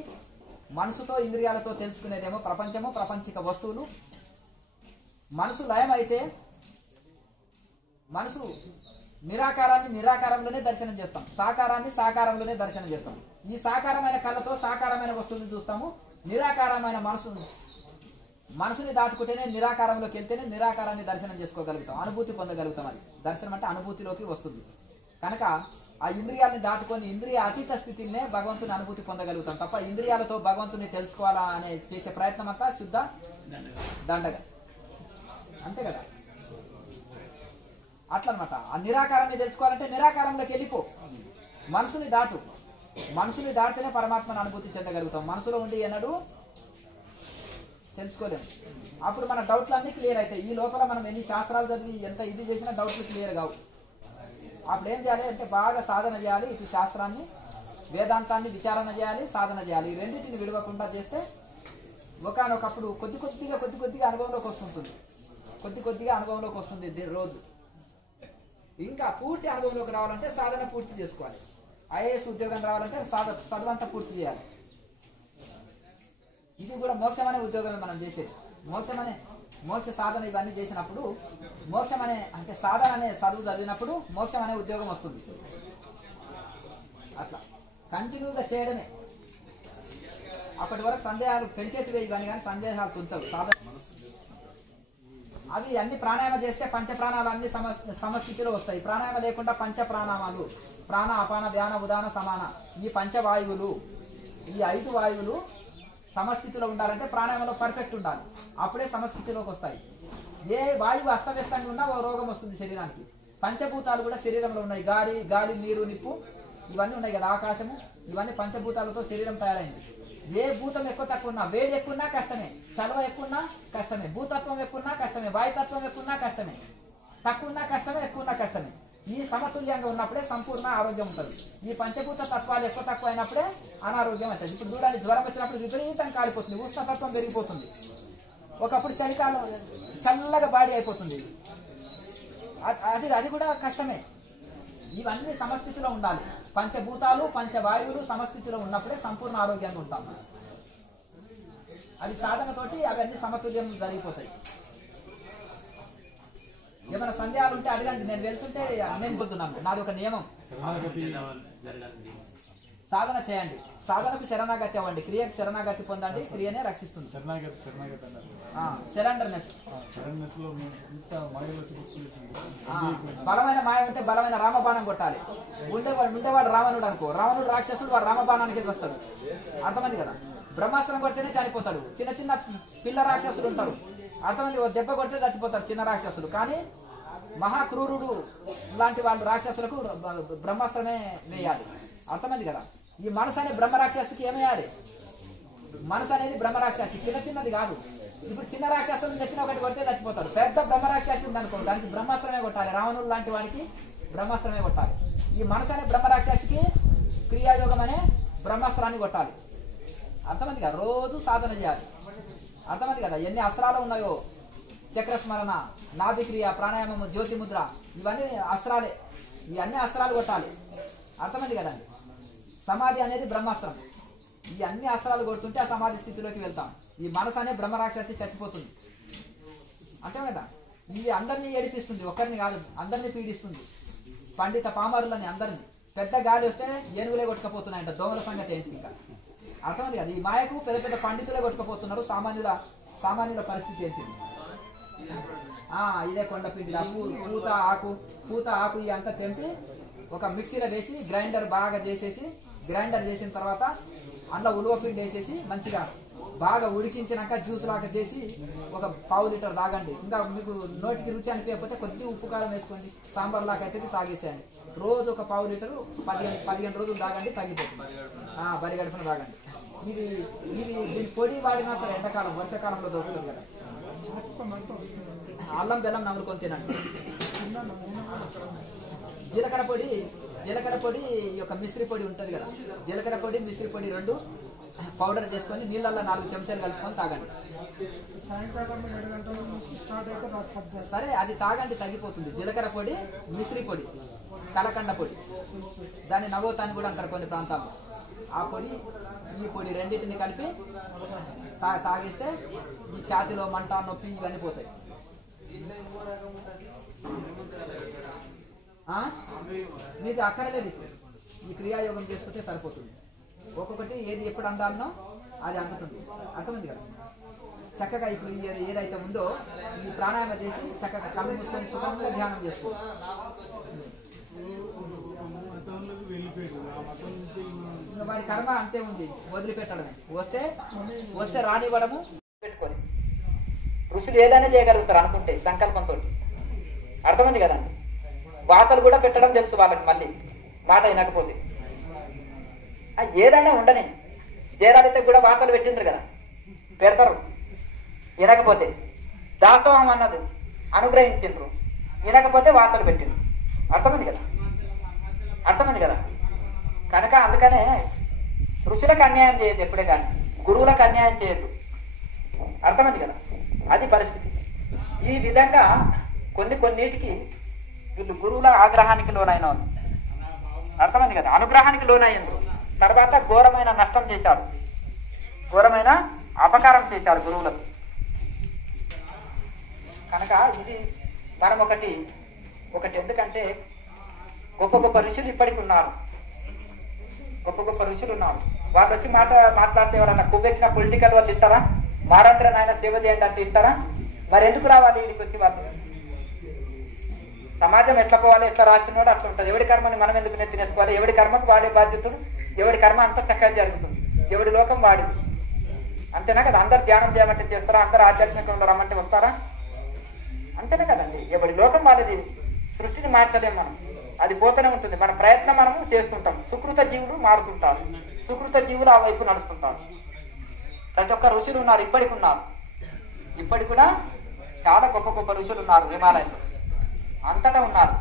మనసుతో ఇంద్రియాలతో తెలుసుకునేదేమో ప్రపంచము, ప్రపంచిక వస్తువులు. మనసు లయం అయితే మనసు నిరాకారాన్ని నిరాకారంలోనే దర్శనం చేస్తాం, సాకారాన్ని సాకారంలోనే దర్శనం చేస్తాం. ఈ సాకారమైన కళ్ళతో సాకారమైన వస్తువులను చూస్తాము. నిరాకారమైన మనసుని దాటుకుంటేనే నిరాకారంలోకి వెళ్తేనే నిరాకారాన్ని దర్శనం చేసుకోగలుగుతాం, అనుభూతి పొందగలుగుతాం. అది దర్శనం అంటే అనుభూతిలోకి వస్తుంది. కనుక ఆ ఇంద్రియాలని దాటుకొని ఇంద్రియ అతీత స్థితినే భగవంతుని అనుభూతి పొందగలుగుతాం తప్ప ఇంద్రియాలతో భగవంతుని తెలుసుకోవాలా అనే చేసే ప్రయత్నం అంతా శుద్ధ దండగా, అంతే కదా. అట్లనమాట. ఆ నిరాకారాన్ని తెలుసుకోవాలంటే నిరాకారంలోకి వెళ్ళిపో, మనసుని దాటు. మనసుని దాటితేనే పరమాత్మను అనుభూతి చెందగలుగుతాం. మనసులో ఉండి ఎన్నడూ తెలుసుకోలేము. అప్పుడు మన డౌట్లన్నీ క్లియర్ అవుతాయి. ఈ లోపల మనం ఎన్ని శాస్త్రాలు చదివి ఎంత ఇది చేసినా డౌట్లు క్లియర్ కావు. అప్పుడు ఏం చేయాలి అంటే బాగా సాధన చేయాలి. ఇటు శాస్త్రాన్ని, వేదాంతాన్ని విచారణ చేయాలి, సాధన చేయాలి. ఈ రెండింటిని విడవకుండా చేస్తే ఒకనొకప్పుడు కొద్ది కొద్దిగా అనుభవంలోకి వస్తుంటుంది. కొద్దిగా అనుభవంలోకి వస్తుంది రోజు. ఇంకా పూర్తి అనుభవంలోకి రావాలంటే సాధన పూర్తి చేసుకోవాలి. ఐఏఎస్ ఉద్యోగం రావాలంటే చదువంతా పూర్తి చేయాలి. ఇది కూడా మోక్షం అనే ఉద్యోగమే మనం చేసేది. మోక్ష సాధన ఇవన్నీ చేసినప్పుడు మోక్షం అనే అంటే సాధన అనే చదువు చదివినప్పుడు మోక్షం అనే ఉద్యోగం వస్తుంది. అట్లా కంటిన్యూగా చేయడమే. అప్పటి వరకు సందేహాలు పెంచేట్టుగా ఇవన్నీ కానీ సందేహాలు తుంచవు. సాధన అవి అన్ని ప్రాణాయామ చేస్తే పంచ ప్రాణాలు అన్ని సమస్థితిలో వస్తాయి. ప్రాణాయామ లేకుండా పంచ ప్రాణాయామాలు, ప్రాణ అపాన ధ్యాన ఉదాన సమాన, ఈ పంచవాయువులు, ఈ 5 వాయువులు సమస్థితిలో ఉండాలంటే ప్రాణాయామంలో పర్ఫెక్ట్ ఉండాలి. అప్పుడే సమస్థితిలోకి వస్తాయి. ఏ వాయువు అస్తవ్యస్తంగా ఉన్నా ఓ రోగం వస్తుంది శరీరానికి. పంచభూతాలు కూడా శరీరంలో ఉన్నాయి. గాలి, నీరు, నిప్పు ఇవన్నీ ఉన్నాయి కదా, ఆకాశము, ఇవన్నీ పంచభూతాలతో శరీరం తయారైంది. ఏ భూతం ఎక్కువ తక్కువ ఉన్నా, వేడి ఎక్కువ ఉన్నా కష్టమే, చలవ ఎక్కువ ఉన్నా కష్టమే, భూతత్వం ఎక్కువ ఉన్నా కష్టమే, వాయుతత్వం ఎక్కువ ఉన్నా కష్టమే, తక్కువ ఉన్నా కష్టమే, ఎక్కువ ఉన్నా కష్టమే. ఈ సమతుల్యంగా ఉన్నప్పుడే సంపూర్ణ ఆరోగ్యం ఉంటుంది. ఈ పంచభూత తత్వాలు ఎక్కువ తక్కువ అయినప్పుడే అనారోగ్యం అవుతుంది. ఇప్పుడు చూడండి, జ్వరం వచ్చినప్పుడు విపరీతం కాలిపోతుంది, ఉష్ణతత్వం పెరిగిపోతుంది. ఒకప్పుడు చలికాలం చల్లగా బాడీ అయిపోతుంది. అది కూడా కష్టమే. ఇవన్నీ సమస్థితిలో ఉండాలి. పంచభూతాలు, పంచవాయువులు సమస్థితిలో ఉన్నప్పుడే సంపూర్ణ ఆరోగ్యంగా ఉంటాం. అది సాధనతోటి అవన్నీ సమతుల్యం జరిగిపోతాయి. ఏమైనా సందేహాలు ఉంటే అడగండి, నేను వెళ్తుంటే నేను పొద్దున్నాను. నాది ఒక నియమం, సాధన చేయండి, సాధనకు శరణాగతి అవ్వండి, క్రియకు శరణాగతి పొందండి, క్రియనే రక్షిస్తుంది. బలమైన మాయ ఉంటే బలమైన రామబాణం కొట్టాలి. ఉండేవాడు రావణుడు అనుకో, రావణుడు రాక్షసుడు, వాడు రామబాణానికి వస్తాడు. అర్థమైంది కదా. బ్రహ్మాస్త్రం కొడితేనే చనిపోతాడు. చిన్న పిల్ల రాక్షసులు ఉంటారు, అర్థమైంది. దెబ్బ కొడితే చచ్చిపోతారు చిన్న రాక్షసులు. కానీ మహాక్రూరుడు లాంటి వాళ్ళు రాక్షసులకు బ్రహ్మాస్త్రమే వేయాలి. అర్థమైంది కదా. ఈ మనసు అనే బ్రహ్మరాక్షసికి ఏమేయాలి? మనసు అనేది బ్రహ్మరాక్షసి, చిన్నది కాదు. ఇప్పుడు చిన్న రాక్షసులు చెప్పిన ఒకటి కొడితే చచ్చిపోతాడు. పెద్ద బ్రహ్మరాక్షసి ఉందనుకో, దానికి బ్రహ్మాస్త్రమే కొట్టాలి. రావణుడు లాంటి వాడికి బ్రహ్మాస్త్రమే కొట్టాలి. ఈ మనసు అనే బ్రహ్మరాక్షసికి క్రియాయోగం అనే బ్రహ్మాస్త్రాన్ని కొట్టాలి. అర్థమైంది కదా. రోజు సాధన చేయాలి. అర్థమైంది కదా. ఎన్ని అస్త్రాలు ఉన్నాయో, చక్రస్మరణ, నాభిక్రియ, ప్రాణాయామము, జ్యోతిముద్ర, ఇవన్నీ అస్త్రాలే. ఈ అన్ని అస్త్రాలు కొట్టాలి. అర్థమైంది కదండి. సమాధి అనేది బ్రహ్మాస్త్రం. ఈ అన్ని అస్త్రాలు కొడుతుంటే ఆ సమాధి స్థితిలోకి వెళ్తాం. ఈ మనసు అనే బ్రహ్మరాక్షసి చచ్చిపోతుంది. అంటే కదా. ఇది అందరినీ ఏడిపిస్తుంది, ఒక్కరిని కాదు, అందరినీ పీడిస్తుంది. పండిత పామరులని అందరినీ. పెద్ద గాలి వస్తే ఏనుగులే కొట్టుకపోతున్నాయంట. దోమల సంగతి ఏంటి ఇంకా. అర్థమైంది కదా. ఈ మాయకు పెద్ద పెద్ద పండితులే కొట్టుకుపోతున్నారు. సామాన్యుల పరిస్థితి ఏంటి? ఇదే కొండపిండి పూత ఆకు అంతా తెంపి ఒక మిక్సీలో వేసి గ్రైండర్ చేసిన తర్వాత అందులో ఉలువపిండి వేసేసి మంచిగా బాగా ఉడికించినాక జ్యూస్ లాగా చేసి ఒక 1/2 లీటర్ తాగండి. ఇంకా మీకు నోటికి రుచి అనిపించకపోతే కొద్దిగా ఉప్పు కారం వేసుకోండి. సాంబార్ లాగా అయితే తాగేసేయండి. రోజు ఒక 1/2 లీటరు 15 రోజులు తాగండి, తగ్గిపోతుంది. బరిగడుపున తాగండి. ఇది దీని పొడి వాడినా సరే ఎండాకాలం వర్షాకాలంలో దొరుకుతుంది కదా. అల్లం బెల్లం నములుకొని తినండి. జీలకర్ర పొడి యొక్క మిశ్రీ పొడి ఉంటుంది కదా, జీలకర్ర పొడి మిశ్రీ పొడి 2 పౌడర్ చేసుకొని నీళ్ళల్లో 4 చెంచాలు కలుపుకొని తాగండి. సరే అది తాగండి, తగ్గిపోతుంది. జీలకర్ర పొడి, మిశ్రీ పొడి, కలకండ పొడి, దాన్ని నవోతాన్ని కూడా అంటారు కొన్ని ప్రాంతాల్లో. ఆ పొడి ఈ పొడి రెండింటిని కలిపి తాగేస్తే ఈ ఛాతిలో మంట, నొప్పి ఇవన్నీ పోతాయి. మీకు అక్కర్లేదు, ఈ క్రియాయోగం చేసుకుంటే సరిపోతుంది. ఒక్కొక్కటి ఏది ఎప్పుడు అందాలనో అది అందుతుంది. అర్థమైంది కదా. చక్కగా ఇప్పుడు ఏదైతే ఉందో ఈ ప్రాణాయామం చేసి చక్కగా కళ్ళు మూసుకొని సుఖంగా ధ్యానం చేసుకోవాలి. ఇంకా వారి కర్మ అంతే ఉంది, వదిలిపెట్టడమే. వస్తే రానివ్వడము, పెట్టుకొని ఋషులు ఏదైనా చేయగలుగుతారు అనుకుంటే సంకల్పంతో. అర్థమైంది కదండి. వాతలు కూడా పెట్టడం తెలుసు వాళ్ళకి, మళ్ళీ మాట వినకపోతే. ఏదైనా ఉండని జయరాలితే కూడా వాతలు పెట్టిండ్రు కదా, పెడతారు వినకపోతే. దాసోహం అన్నది అనుగ్రహించిండ్రు, వినకపోతే వాతలు పెట్టిండ్రు. అర్థమైంది కదా. కనుక అందుకనే ఋషులకు అన్యాయం చేయదు ఎప్పుడే కానీ, గురువులకు అన్యాయం చేయొద్దు. అర్థమైంది కదా. అది పరిస్థితి. ఈ విధంగా కొన్నిటికి వీళ్ళు గురువుల ఆగ్రహానికి లోనైన వాళ్ళు. అర్థమైంది కదా. అనుగ్రహానికి లోనయ్యింది, తర్వాత ఘోరమైన నష్టం చేశారు, ఘోరమైన అపకారం చేశారు గురువులకు. కనుక ఇది మనం ఒకటి ఎందుకంటే గొప్ప ఋషులు ఇప్పటికి ఉన్నారు, గొప్ప ఋషులు ఉన్నారు. వాళ్ళు వచ్చి మాట్లాడితే ఎవరన్నా కువ్వెక్కిన పొలిటికల్ వాళ్ళు ఇస్తారా? మారంధ్ర నాయన సేవ చేయండి అంటే ఇస్తారా? మరి ఎందుకు రావాలి వీడికి వచ్చి? వాళ్ళు సమాజం ఎట్లా పోవాలి, ఎట్లా రాసినోడు అట్లా ఉంటుంది. ఎవడి కర్మని మనం ఎందుకు నెత్తినేసుకోవాలి? ఎవడి కర్మకు వాడే బాధ్యతలు, ఎవడి కర్మ అంతా చక్కగా జరుగుతుంది, ఎవడి లోకం వాడిది. అంతేనా కదా. అందరు ధ్యానం చేయమంటే చేస్తారా? అందరు ఆధ్యాత్మికంలో రమ్మంటే వస్తారా? అంతేనే కదండి. ఎవడి లోకం వాళ్ళది. సృష్టిని మార్చలేము మనం, అది పోతూనే ఉంటుంది. మన ప్రయత్నం మనము చేస్తుంటాం. సుకృత జీవులు మారుతుంటారు, సుకృత జీవులు ఆ వైపు నడుస్తుంటారు. ప్రతి ఒక్క ఋషులు ఉన్నారు, ఇప్పటికి ఉన్నారు. ఇప్పటికి కూడా చాలా గొప్ప ఋషులు ఉన్నారు హిమాలయంలో, అంతటా ఉన్నారు.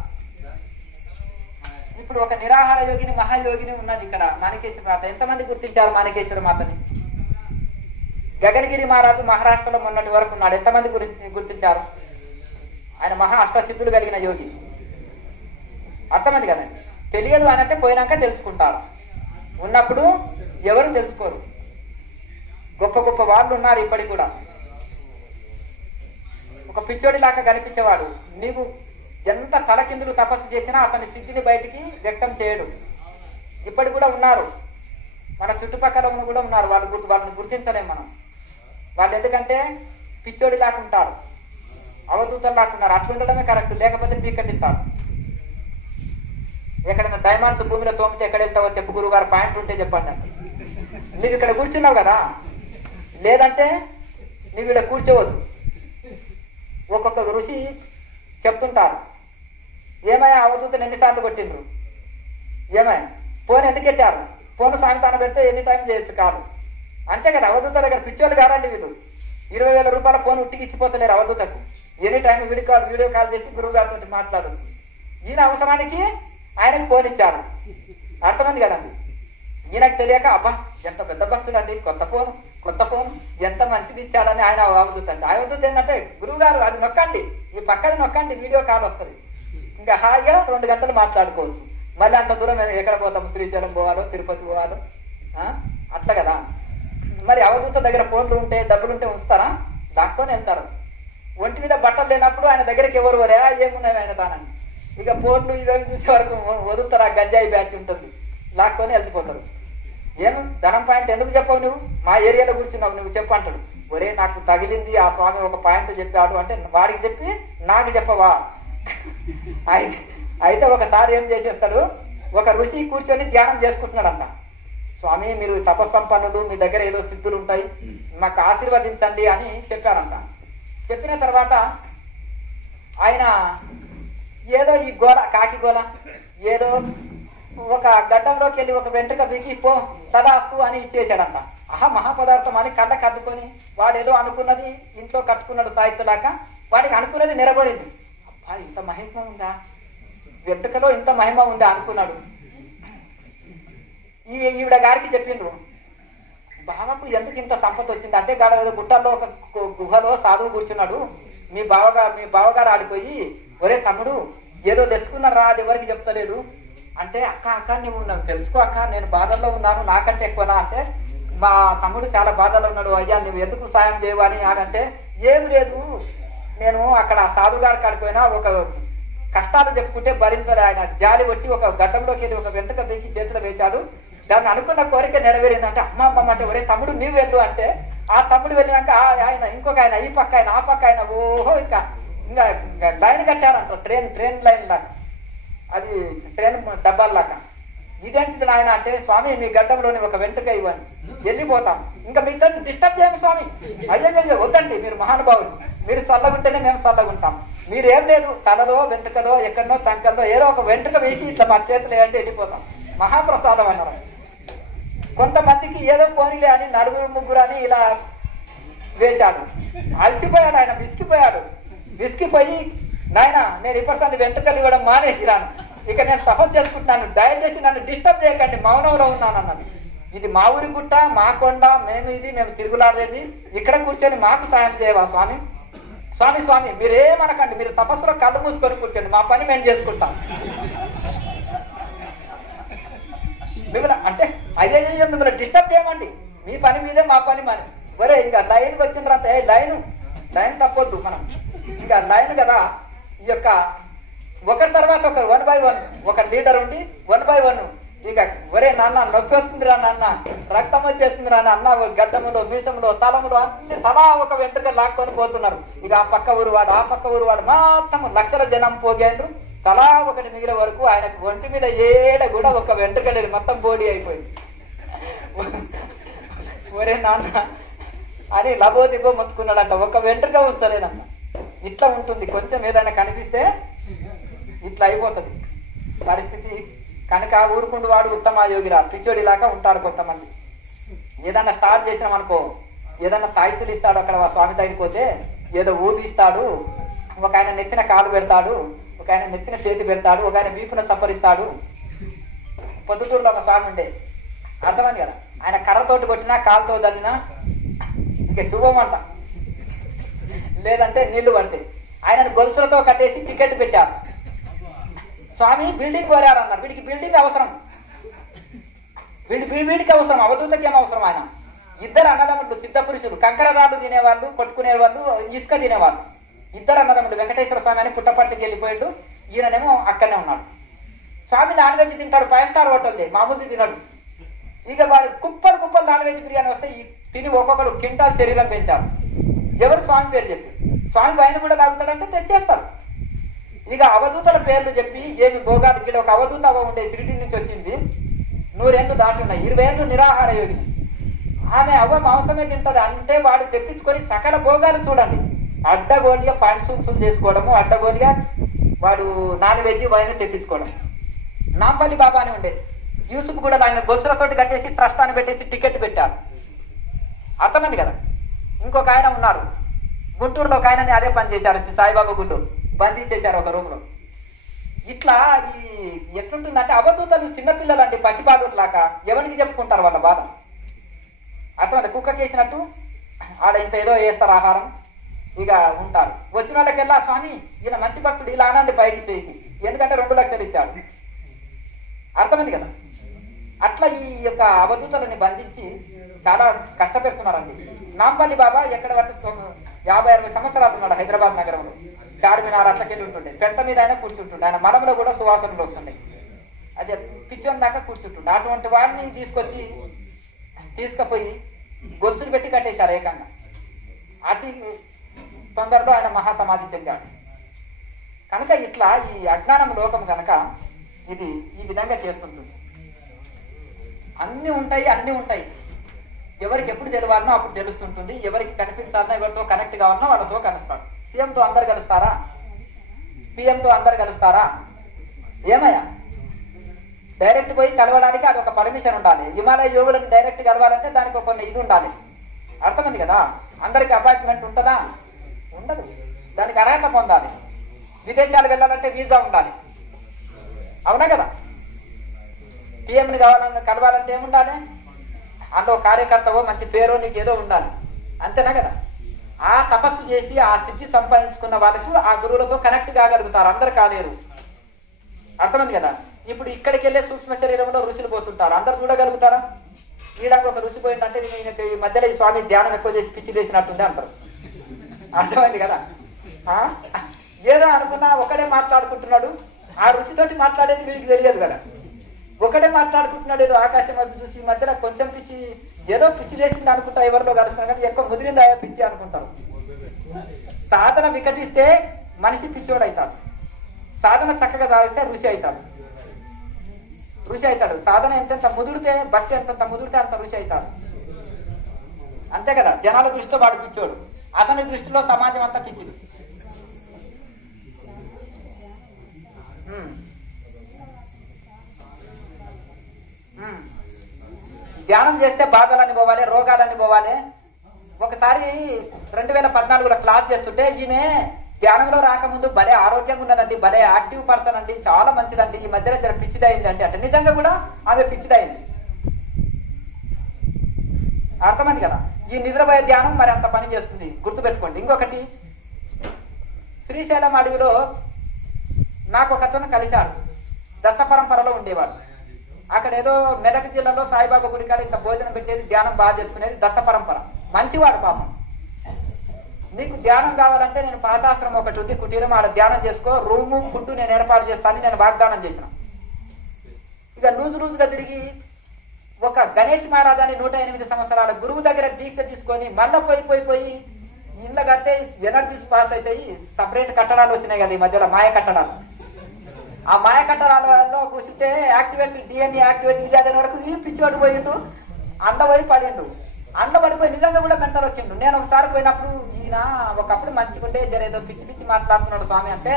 ఇప్పుడు ఒక నిరాహార యోగిని, మహాయోగిని ఉన్నది ఇక్కడ మాణికేశ్వర మాత. ఎంతమంది గుర్తించారు మాణికేశ్వర మాతని? గగనగిరి మహారాజు మహారాష్ట్రలో మొన్నటి వరకు ఉన్నాడు. ఎంతమంది గుర్తించారు? ఆయన మహా అష్టసిద్ధులు కలిగిన యోగి. అర్థమైంది కదండి. తెలియదు అనంటే పోయినాక తెలుసుకుంటారు, ఉన్నప్పుడు ఎవరు తెలుసుకోరు. గొప్ప వాళ్ళు ఉన్నారు ఇప్పటికి కూడా. ఒక పిచ్చోడి లాగా కనిపించేవాడు, నీవు ఎంత తలకిందులు తపస్సు చేసినా అతని సిద్ధిని బయటికి వ్యక్తం చేయడు. ఇప్పటికి కూడా ఉన్నారు, మన చుట్టుపక్కల కూడా ఉన్నారు. వాళ్ళని గుర్తించలేం మనం. వాళ్ళు ఎందుకంటే పిచ్చోడి లాగా ఉంటారు, అవధూతలు లాగా ఉన్నారు. అట్లా ఉండడమే కరెక్ట్, లేకపోతే పీకటిస్తారు. ఎక్కడైనా డైమండ్స్ భూమిలో తోమితే ఎక్కడ వెళ్తావో చెప్పు గురువు గారు, పాయింట్ ఉంటే చెప్పండి. నువ్వు ఇక్కడ కూర్చున్నావు కదా, లేదంటే నువ్వు ఇక్కడ కూర్చోవద్దు. ఒక్కొక్క ఋషి చెప్తుంటారు, ఏమయ్యా అవధూతను ఎన్నిసార్లు కొట్టిండ్రు, ఏమయ్యా ఫోన్ ఎందుకు ఎట్టారు, ఫోన్ సాయంత్రం పెడితే ఎన్ని టైం చేయొచ్చు కాదు. అంతే కదా. అవధూత దగ్గర పిచ్చోళ్ళు కారండి వీళ్ళు. 20,000 రూపాయల ఫోన్ ఉట్టికి ఇచ్చిపోతలేరు అవధూతకు. ఎనీ టైం వీడియో కాల్ చేసి గురువు గారితో మాట్లాడదు. ఈయన అవసరానికి ఆయనకు ఫోన్ ఇచ్చారు. అర్థమైంది కదండి. ఈయనకు తెలియక అబ్బా ఎంత పెద్ద భక్తులు అండి, కొత్త ఫోన్ ఎంత మంచిది ఇచ్చాడని ఆయన అవధూతండి. అవధూత ఏంటంటే గురువు గారు అది నొక్కండి, ఈ పక్కది నొక్కండి, వీడియో కాల్ వస్తుంది. ఇంకా హాయిగా 2 గంటలు మాట్లాడుకోవచ్చు. మళ్ళీ అంత దూరం ఎక్కడ పోతాం, శ్రీశైలం పోవాలో, తిరుపతి పోవాలో, అట్లా కదా. మరి అవధూత దగ్గర ఫోన్లు ఉంటే, డబ్బులుంటే ఉంచుతారా? దాక్కొని వెళ్తారు. ఒంటి మీద బట్టలు లేనప్పుడు ఆయన దగ్గరికి ఎవరు వరే ఏమున్నాయి ఆయన తానని. ఇక ఫోన్లు ఇవన్నీ చూసే వరకు వదులుతారు. ఆ గంజాయి బ్యాచ్ ఉంటుంది, లాక్కొని వెళ్ళిపోతారు. ఏం ధనం పాయింట్ ఎందుకు చెప్పవు నువ్వు, మా ఏరియాలో కూర్చున్నావు నువ్వు చెప్పు అంటాడు. ఒరే నాకు తగిలింది ఆ స్వామి ఒక పాయింట్ చెప్పాడు అంటే వాడికి చెప్పి నాకు చెప్పవా. అయితే ఒకసారి ఏం చేసేస్తాడు, ఒక ఋషి కూర్చొని ధ్యానం చేసుకుంటున్నాడంట. స్వామి మీరు తపస్సంపన్నులు, మీ దగ్గర ఏదో సిద్ధులు ఉంటాయి, మాకు ఆశీర్వదించండి అని చెప్పారంట. చెప్పిన తర్వాత ఆయన ఏదో ఈ గోల కాకి గోల ఏదో ఒక గడ్డంలోకి వెళ్ళి ఒక వెంట్రుక బిగి పో తదాస్తు అని ఇచ్చేసాడంట. మహాపదార్థం అని కళ్ళ కద్దుకొని వాడు ఏదో అనుకున్నది ఇంట్లో కట్టుకున్నాడు తాయితలాక, వాడికి అనుకున్నది నెరవేరింది. అబ్బా ఇంత మహిమ ఉందా, వెంట్రుకలో ఇంత మహిమ ఉందా అనుకున్నాడు. ఈవిడ గారికి చెప్పిండ్రు, బావకు ఎందుకు ఇంత సంపద వచ్చింది అంటే, గుట్టల్లో ఒక గుహలో సాధువు కూర్చున్నాడు, మీ బావగారు ఆడిపోయి ఒరే తమ్ముడు ఏదో తెచ్చుకున్నాడు రా, అది ఎవరికి చెప్తలేదు అంటే, అక్క నువ్వు నాకు తెలుసుకో అక్క, నేను బాధల్లో ఉన్నాను, నాకంటే ఎక్కువనా అంటే, మా తమ్ముడు చాలా బాధల్లో ఉన్నాడు, అయ్యా నువ్వు ఎందుకు సాయం చేయవు అని అంటే, ఏమి లేదు నేను అక్కడ సాధుగారి కాడిపోయినా ఒక కష్టాలు చెప్పుకుంటే భరించాలి, ఆయన జాలి వచ్చి ఒక గడ్డంలోకి వెళ్ళి ఒక వెంట్రుక దిగి చేతిలో వేశాడు, దాన్ని అనుకున్న కోరిక నెరవేరిందంటే, అమ్మ అంటే ఒరే తమ్ముడు నీవు వెళ్ళు అంటే, ఆ తమ్ముడు వెళ్ళినాక ఆయన ఇంకొక ఆయన ఈ పక్క ఆయన ఆ పక్క ఆయన ఓహో ఇంకా లైన్ కట్టారంట, ట్రైన్ లైన్ లాగా, అది ట్రైన్ డబ్బాల్లాగా. ఇదేంటిది నాయన అంటే, స్వామి మీ గడ్డంలోని ఒక వెంట్రుక ఇవ్వండి వెళ్ళిపోతాం, ఇంకా మీతో డిస్టర్బ్ చేయము స్వామి. అయ్యో వద్దండి, మీరు మహానుభావులు, మీరు చల్లగుంటేనే మేము చల్లగుంటాం, మీరేం లేదు తలలో వెంట్రుకలో ఎక్కడనో తంకల్లో ఏదో ఒక వెంట్రుక వేసి ఇట్లా మా చేతులు వేయంటే వెళ్ళిపోతాం, మహాప్రసాదం అన్నారు. కొంతమందికి ఏదో పోనీలే అని నలుగురు ముగ్గురు అని ఇలా వేశాడు. అలసిపోయాడు ఆయన, విసిగిపోయి నాయన నేను ఇప్పుడు వెంట్రుకలు ఇవ్వడం మానేసిరాను, ఇక నేను తపస్సు చేసుకుంటున్నాను, దయచేసి నన్ను డిస్టర్బ్ చేయకండి, మౌనంలో ఉన్నాను అన్నాను. ఇది మా ఊరి గుట్ట, మా కొండ, మేము తిరుగులాడేది, ఇక్కడ కూర్చొని మాకు సాయం చేయవా స్వామి? స్వామి మీరేమనకండి, మీరు తపస్సులో కళ్ళు మూసుకొని కూర్చోండి, మా పని మేము చేసుకుంటాం. మిమ్మల్ని అంటే అదే మిమ్మల్ని డిస్టర్బ్ చేయమండి, మీ పని మీదే మా పని మన. ఒరే ఇంకా లైన్కి వచ్చిన తర్వాత లైన్ తప్పొద్దు మనం, ఇంకా లైన్ కదా. ఈ యొక్క ఒకరి తర్వాత ఒకరు 1 by 1 ఒక లీడర్ ఉండి 1 by 1 ఇక ఒరే నాన్న నొప్పి వస్తుంది రా నాన్న, రక్తం వచ్చేస్తుంది రా నాన్న, గడ్డములో మీసములో తలములో అన్ని తలా ఒక వెంట్రుక లాక్కొని పోతున్నారు. ఇక ఆ పక్క ఊరు వాడు మొత్తం లక్షల జనం పోగేండ్రు, తలా ఒకటి మిగిలే వరకు ఆయనకు ఒంటి మీద ఏడ కూడా ఒక వెంట్రుక లేదు, మొత్తం బోడీ అయిపోయింది. ఒరే నాన్న అని లబోదిబో మొత్తుకున్నాడంట, ఒక వెంట్రుక ఉంచలేదన్న. ఇట్లా ఉంటుంది, కొంచెం ఏదైనా కనిపిస్తే ఇట్లా అయిపోతుంది పరిస్థితి. కనుక ఊరుకుండు వాడు ఉత్తమ యోగిరా, పిచ్చోడిలాగా ఉంటారు కొంతమంది. ఏదన్నా స్టార్ట్ చేసినామనుకో, ఏదన్నా సాహిత్యులు ఇస్తాడు, అక్కడ స్వామి దగ్గరికి పోతే ఏదో ఊది ఇస్తాడు, ఒక ఆయన నెత్తిన కాలు పెడతాడు, ఒక ఆయన నెత్తిన చేతి పెడతాడు, ఒక ఆయన వీపున సప్పరిస్తాడు. పొద్దుటూరులో ఒక స్వామి ఉండే, అర్థమని కదా, ఆయన కర్రతోటి కొట్టినా కాలుతో తల్లినా ఇక శుభం అంట, లేదంటే నీళ్లు పడితే. ఆయనను గొలుసులతో కట్టేసి టికెట్ పెట్టారు. స్వామి బిల్డింగ్ కోరారు అన్నారు, వీడికి బిల్డింగ్ అవసరం, వీడికి అవసరం, అవధూతకి ఏం అవసరం. ఆయన ఇద్దరు అన్నదమ్ముడు సిద్ధ పురుషులు, కంకరరాళ్ళు తినేవాళ్ళు, కొట్టుకునేవాళ్ళు, ఇసుక తినేవాళ్ళు, ఇద్దరు అన్నదమ్ముడు. వెంకటేశ్వర స్వామి అని పుట్టపర్తికి వెళ్ళిపోయాడు, ఈయననేమో అక్కడనే ఉన్నాడు. స్వామి నాన్ వెజ్ తింటాడు, 5 స్టార్ హోటల్ది, మామూలు తినడు. ఇక వాడు కుప్పలు నాన్ వెజ్ బిర్యానీ వస్తే తిని ఒక్కొక్కడు కింటాల్ శరీరం పెంచారు. ఎవరు స్వామి పేరు చెప్పి, స్వామి పైన కూడా తాగుతాడంటే తెచ్చేస్తారు. ఇక అవధూతల పేర్లు చెప్పి ఏమి భోగాలు, ఇక్కడ ఒక అవధూత అవ ఉండే సిరిటి నుంచి వచ్చింది, 100 ఏళ్ళు దాటి ఉన్నాయి, 20 ఏళ్ళు నిరాహార యోగిని. ఆమె అవ్వ మాంసమే తింటది అంటే వాడు తెప్పించుకొని సకల భోగాలు చూడండి. అడ్డగోలిగా పాయింట్ సూప్సులు చేసుకోవడము, అడ్డగోలిగా వాడు నాన్ వెజ్ వైన్ తెప్పించుకోవడం. నాంపల్లి బాబా అని ఉండేది, యూసుఫ్ కూడా ఆయన గొలుసులతోటి కట్టేసి ట్రస్ట్ అని పెట్టేసి టికెట్ పెట్టారు. అర్థమైంది కదా. ఇంకొక ఆయన ఉన్నాడు గుంటూరులో, ఒక ఆయనని అదే పని చేశారు, సాయిబాబా గుంటూరు బంధించేశారు ఒక రూమ్ లో. ఇట్లా ఈ ఎట్లుంటుందంటే, అవధూతలు చిన్నపిల్లలు అండి, పసిబాలులాగా ఎవరికి చెప్పుకుంటారు వాళ్ళ బాధ. అర్థమైంది, కుక్కకి వేసినట్టు ఆడ ఇంత ఏదో వేస్తారు ఆహారం, ఇక ఉంటారు. వచ్చిన వాళ్ళకెల్లా స్వామి ఈయన మంచి భక్తుడు ఇలా అనండి బయటికి చేసి, ఎందుకంటే 2 లక్షలు ఇచ్చాడు. అర్థమైంది కదా. అట్లా ఈ యొక్క అవధూతలని బంధించి చాలా కష్టపెడుతున్నారండి. నాంపల్లి బాబా ఎక్కడ పడితే 50-60 సంవత్సరాలు ఉన్నాడు హైదరాబాద్ నగరంలో. చార్మినార్ అట్లకెళ్ళి ఉంటుండే, పెంట మీద ఆయన కూర్చుంటుండే, ఆయన మనంలో కూడా సువాసనలు వస్తుండే, అదే పిచ్చోని దాకా కూర్చుంటుండే. అటువంటి వాడిని తీసుకొచ్చి తీసుకుపోయి గొలుసులు పెట్టి కట్టేశారు ఏకంగా. అతి తొందరలో ఆయన మహాసమాధి చెందాడు. కనుక ఇట్లా ఈ అజ్ఞానం లోకం కనుక ఇది ఈ విధంగా చేస్తుంటుంది. అన్నీ ఉంటాయి. ఎవరికి ఎప్పుడు తెలియాలనో అప్పుడు తెలుస్తుంటుంది. ఎవరికి కనిపించాలనో, ఎవరితో కనెక్ట్ కావాలనో వాళ్ళతో కలుస్తారు. సీఎంతో అందరు కలుస్తారా? పిఎంతో అందరు కలుస్తారా? ఏమయ్యా, డైరెక్ట్ పోయి కలవడానికి అది ఒక పర్మిషన్ ఉండాలి. హిమాలయ యోగులను డైరెక్ట్ కలవాలంటే దానికి కొన్ని ఇది ఉండాలి. అర్థమైంది కదా? అందరికి అపాయింట్మెంట్ ఉంటుందా? ఉండదు. దానికి అర్హత పొందాలి. విదేశాలు వెళ్ళాలంటే వీసా ఉండాలి. అవునా కదా? పిఎంని కలవాలంటే ఏముండాలి? అందులో కార్యకర్తవో మంచి పేరో నీకు ఏదో ఉండాలి. అంతేనా కదా? ఆ తపస్సు చేసి ఆ సిద్ధి సంపాదించుకున్న వాళ్ళకు ఆ గురువులతో కనెక్ట్ కాగలుగుతారు. అందరు కాలేరు. అర్థమైంది కదా? ఇప్పుడు ఇక్కడికి వెళ్ళే సూక్ష్మ శరీరంలో ఋషులు పోతుంటారు. అందరు చూడగలుగుతారా? ఈడానికి ఒక ఋషి పోయిందంటే ఈ మధ్యలో ఈ స్వామి ధ్యానం ఎక్కువ చేసి పిచ్చి చేసినట్టుంది అంటారు. అర్థమైంది కదా? ఏదో అనుకున్నా ఒకడే మాట్లాడుకుంటున్నాడు. ఆ ఋషితోటి మాట్లాడేది వీడికి తెలియదు కదా. ఒకడే మాట్లాడుకుంటున్నాడు. ఏదో ఆకాశం అది చూసి మధ్యలో కొంచెం పిచ్చి ఏదో పిచ్చి లేచింది అనుకుంటా. ఎవరిలో కలుస్తున్నారు కానీ ఎక్కువ ముదిరిందా పిచ్చి అనుకుంటారు. సాధన వికటిస్తే మనిషి పిచ్చోడు అవుతాడు. సాధన చక్కగా సాగితే ఋషి అవుతాడు. సాధన ఎంతెంత ముదిరితే, భక్తి ఎంతంత ముదిరితే అంత ఋషి అవుతాడు. అంతే కదా? జనాల దృష్టిలో వాడు పిచ్చోడు, అతని దృష్టిలో సమాజం అంతా పిచ్చిది. ధ్యానం చేస్తే బాధలన్నీ పోవాలి, రోగాలన్నీ పోవాలి. ఒకసారి 2014లో క్లాస్ చేస్తుంటే ఈమె ధ్యానంలో రాకముందు భలే ఆరోగ్యంగా ఉన్నదండి, భలే యాక్టివ్ పర్సన్ అండి, చాలా మంచిదండి, ఈ మధ్యలో జర పిచ్చిదైంది అంటే నిజంగా కూడా ఆమె పిచ్చిదైంది. అర్థమైంది కదా? ఈ నిద్రపోయే ధ్యానం మరి అంత పని చేస్తుంది, గుర్తుపెట్టుకోండి. ఇంకొకటి, శ్రీశైలం అడవిలో నాకు ఒకతను కలిశాడు. దత్త పరంపరలో ఉండేవాడు. అక్కడ ఏదో మెదక్ జిల్లాలో సాయిబాబా గుడి కాడ ఇంత భోజనం పెట్టేది, ధ్యానం బాగా చేసుకునేది దత్త పరంపర. మంచివాడు పాపం. నీకు ధ్యానం కావాలంటే నేను పాతాశ్రమం ఒకటి ఉంది, కుటీరం, ఆడ ధ్యానం చేసుకో, రూము ఫుడ్ నేను ఏర్పాటు చేస్తాను నేను వాగ్దానం చేసిన. ఇక లూజుగా తిరిగి ఒక గణేష్ మహారాజ్ అని 108 సంవత్సరాల గురువు దగ్గర దీక్ష తీసుకొని మళ్ళీ పోయి ఇళ్ళ కట్టే ఎనర్జీస్ పాస్ అవుతాయి. సపరేట్ కట్టడాలు వచ్చినాయి కదా ఈ మధ్యలో, మాయ కట్టడాలు. ఆ మాయ కట్టడాలలో కూర్చుంటే యాక్టివేట్ డిఎన్ఏ యాక్టివేట్ ఇది అదే వరకు ఈ పిచ్చివాడు పోయిండు, పోయి పడిండు. పడిపోయి నిజంగా కూడా గంటలు వచ్చిండు. నేను ఒకసారి పోయినప్పుడు ఈయన ఒకప్పుడు మంచిగుంటే జరేదో పిచ్చి మాట్లాడుతున్నాడు స్వామి అంటే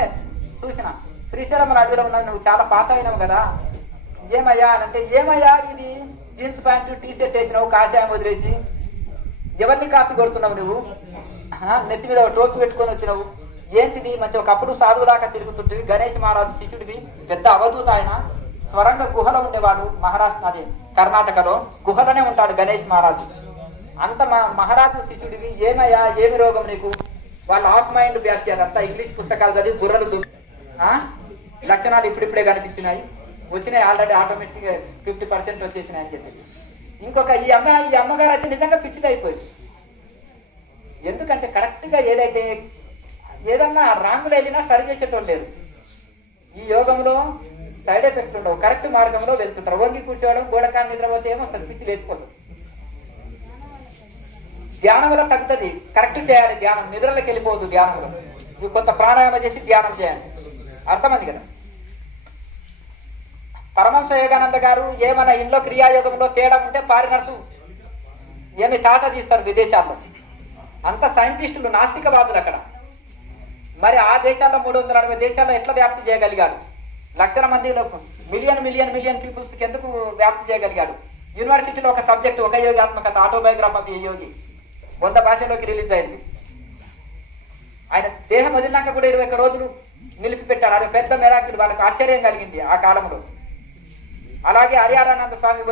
చూసిన. శ్రీశైలం అడవిలో ఉన్నావు, నువ్వు చాలా పాత అయినావు కదా, ఏమయ్యా అని అంటే, ఏమయ్యా ఇది జీన్స్ ప్యాంటు టీ షర్ట్ వేసినావు, కాషాయం వదిలేసి ఎవరిని కాపీ కొడుతున్నావు నువ్వు, నెత్తి మీద టోపీ పెట్టుకొని వచ్చినావు, ఏంటిది? మంచి ఒకప్పుడు సాధువులాగా తిరుగుతుంటివి, గణేష్ మహారాజు శిష్యుడివి, పెద్ద అవధూత ఆయన, స్వరంగ గుహలో ఉండేవాడు. మహారాష్ట్ర అది కర్ణాటకలో గుహలోనే ఉంటాడు గణేష్ మహారాజు. అంత మహారాజు శిష్యుడివి, ఏమయ్యా ఏమి రోగం నీకు? వాళ్ళ ఆఫ్ మైండ్ బ్యాచ్ అదంతా ఇంగ్లీష్ పుస్తకాలు చదివి బుర్రలు లక్షణాలు ఇప్పుడిప్పుడే కనిపించినాయి, వచ్చినాయి ఆల్రెడీ ఆటోమేటిక్ 50% వచ్చేసినాయి అని చెప్పి. ఇంకొక ఈ అమ్మగారు అయితే నిజంగా పిచ్చిదైపోయింది. ఎందుకంటే కరెక్ట్గా ఏదన్నా రాంగులు వెళ్ళినా సరి చేసేటోళ్ళు లేరు. ఈ యోగంలో సైడ్ ఎఫెక్ట్స్ ఉండవు, కరెక్ట్ మార్గంలో వెళ్తుంటారు. వంగి కూర్చోవడం, గోడకాన్ని నిద్రపోతే ఏమో అసలు పిచ్చి లేచిపోతుంది. ధ్యానంలో తగ్గుతుంది, కరెక్ట్ చేయాలి ధ్యానం, నిద్రలోకి వెళ్ళిపోవద్దు ధ్యానంలో. ఇవి కొంత ప్రాణాయామం చేసి ధ్యానం చేయాలి. అర్థమైంది కదా? పరమహంస యోగానంద గారు ఏమైనా ఇంట్లో క్రియాయోగంలో తేడా ఉంటే ఫారినర్స్ ఏమి తాట తీస్తారు విదేశాల్లో. అంత సైంటిస్టులు నాస్తికవాదులు అక్కడ. మరి ఆ దేశాల్లో 360 దేశాల్లో ఎట్లా వ్యాప్తి చేయగలిగారు? లక్షల మందిలో మిలియన్ పీపుల్స్కి ఎందుకు వ్యాప్తి చేయగలిగారు? యూనివర్సిటీలో ఒక సబ్జెక్ట్, ఒక యోగాత్మకత, ఆటోబయోగ్రఫీ ఆఫ్ యోగి 100 భాషల్లోకి రిలీజ్ అయింది. ఆయన దేహం వదిలినాక కూడా 21 రోజులు నిలిపిపెట్టారు. అది పెద్ద మెరాకిల్, వాళ్ళకి ఆశ్చర్యం కలిగింది ఆ కాలంలో. అలాగే హరిహరానంద స్వామి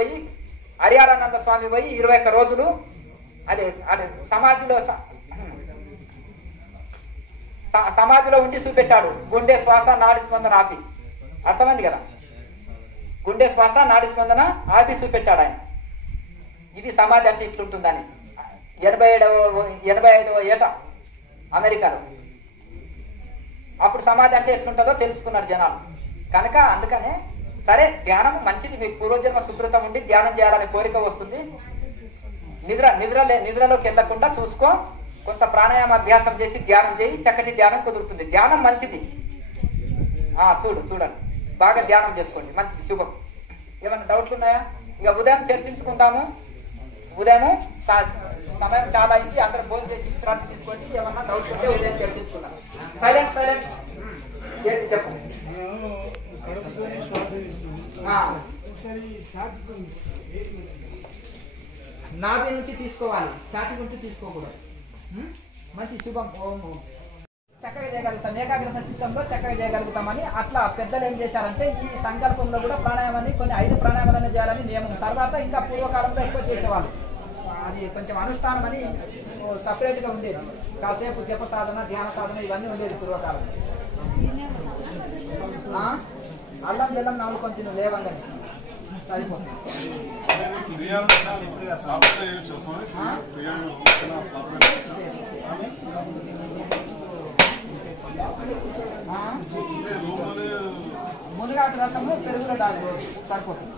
పోయి 21 రోజులు అదే సమాధిలో ఉండి చూపెట్టాడు. గుండె శ్వాస నాడి స్పందన ఆపి. అర్థమైంది కదా? గుండె శ్వాస నాడి స్పందన ఆపి చూపెట్టాడు ఆయన. ఇది సమాధి అంటే ఇట్లుంటుందని 85వ ఏట అమెరికాలో. అప్పుడు సమాధి అంటే ఎట్లుంటుందో తెలుసుకున్నారు జనాలు. కనుక అందుకనే సరే ధ్యానం మంచిది, మీకు పూర్వజన్మ సుకృతం ఉండి ధ్యానం చేయాలనే కోరిక వస్తుంది. నిద్రలోకి వెళ్ళకుండా చూసుకో. కొంత ప్రాణాయామ అభ్యాసం చేసి ధ్యానం చేయి, చక్కటి ధ్యానం కుదురుతుంది. ధ్యానం మంచిది. చూడండి బాగా ధ్యానం చేసుకోండి, మంచిది, శుభం. ఏమైనా డౌట్లు ఉన్నాయా? ఇక ఉదయం చర్చించుకుందాము. ఉదయం సమయం చాలా అయింది, అందరూ భోజనం చేసి విశ్రాంతి తీసుకోండి. ఏమన్నా డౌట్స్ ఉంటే ఉదయం చర్చించుకుందాం. సైలెంట్ ఏంటి చెప్పండి. నాభి నుంచి తీసుకోవాలి, ఛాతి గుంటి తీసుకోకూడదు. మంచి శుభం. ఓం చక్కగా చేయగలుగుతాం, ఏకాగ్రత చిత్తంలో చక్కగా చేయగలుగుతామని అట్లా పెద్దలు ఏం చేశారంటే ఈ సంకల్పంలో కూడా ప్రాణాయామాన్ని కొన్ని 5 ప్రాణాయామాలను చేయాలని నియమం. తర్వాత ఇంకా పూర్వకాలంలో ఎక్కువ చేసేవాళ్ళు. అది కొంచెం అనుష్ఠానం అని సపరేట్గా ఉండేది. కాసేపు జప సాధన, ధ్యాన సాధన ఇవన్నీ ఉండేది పూర్వకాలం. అల్లం జల్లం 4 కొంచెం లేవండి సరిపోతుంది. మునగాకు రసము పెరుగులో దాని సరిపోతుంది.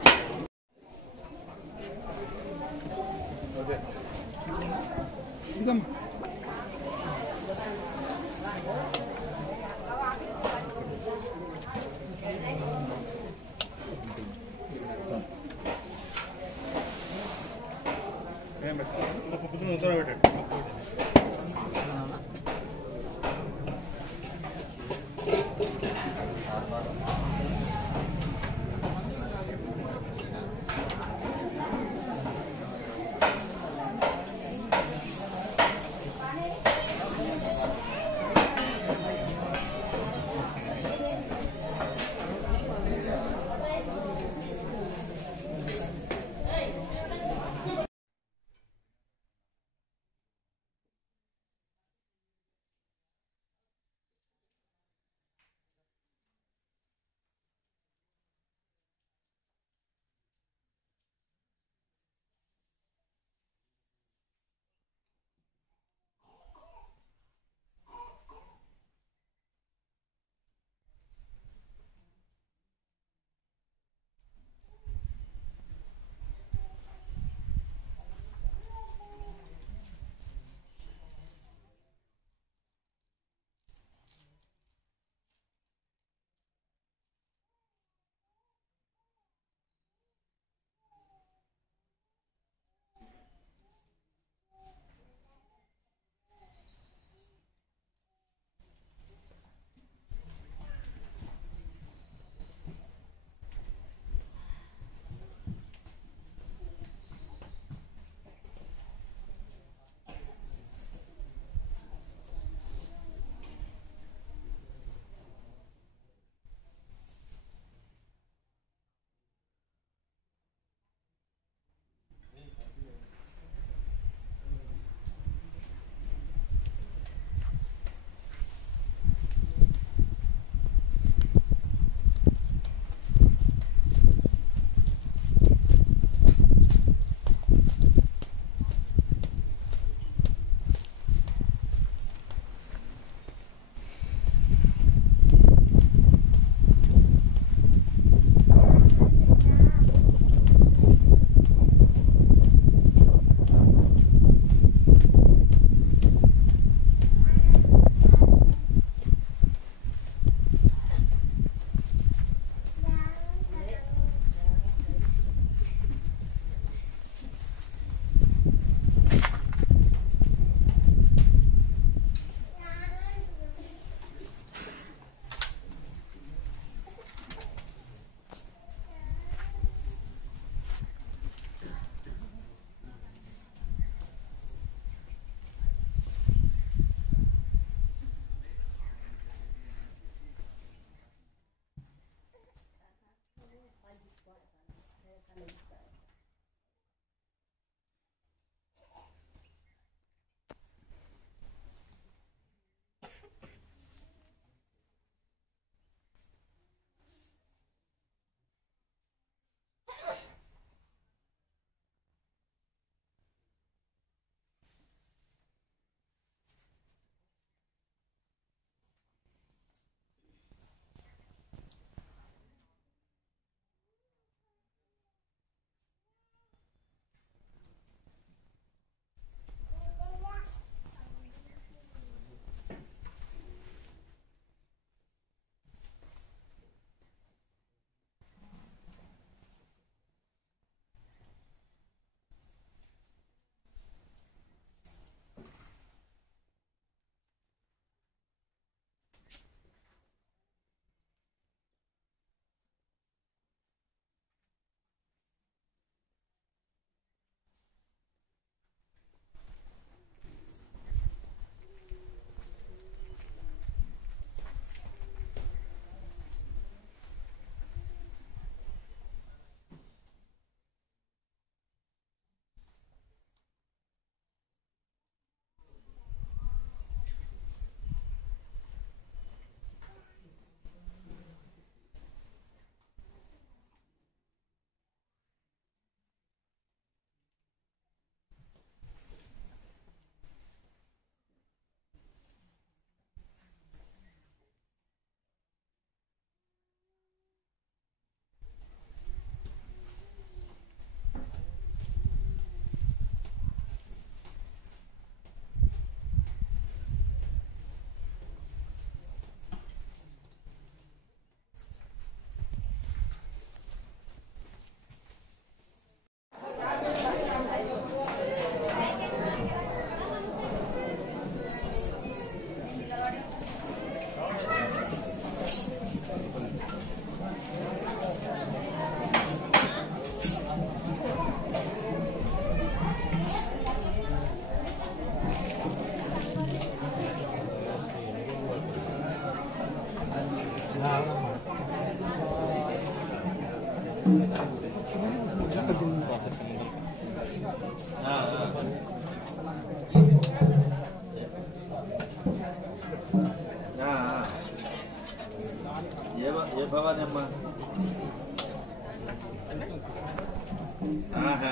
ఏ భవానీ అమ్మా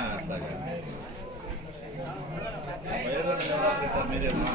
అట్లాగా మీరేమ్మా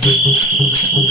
Thank you.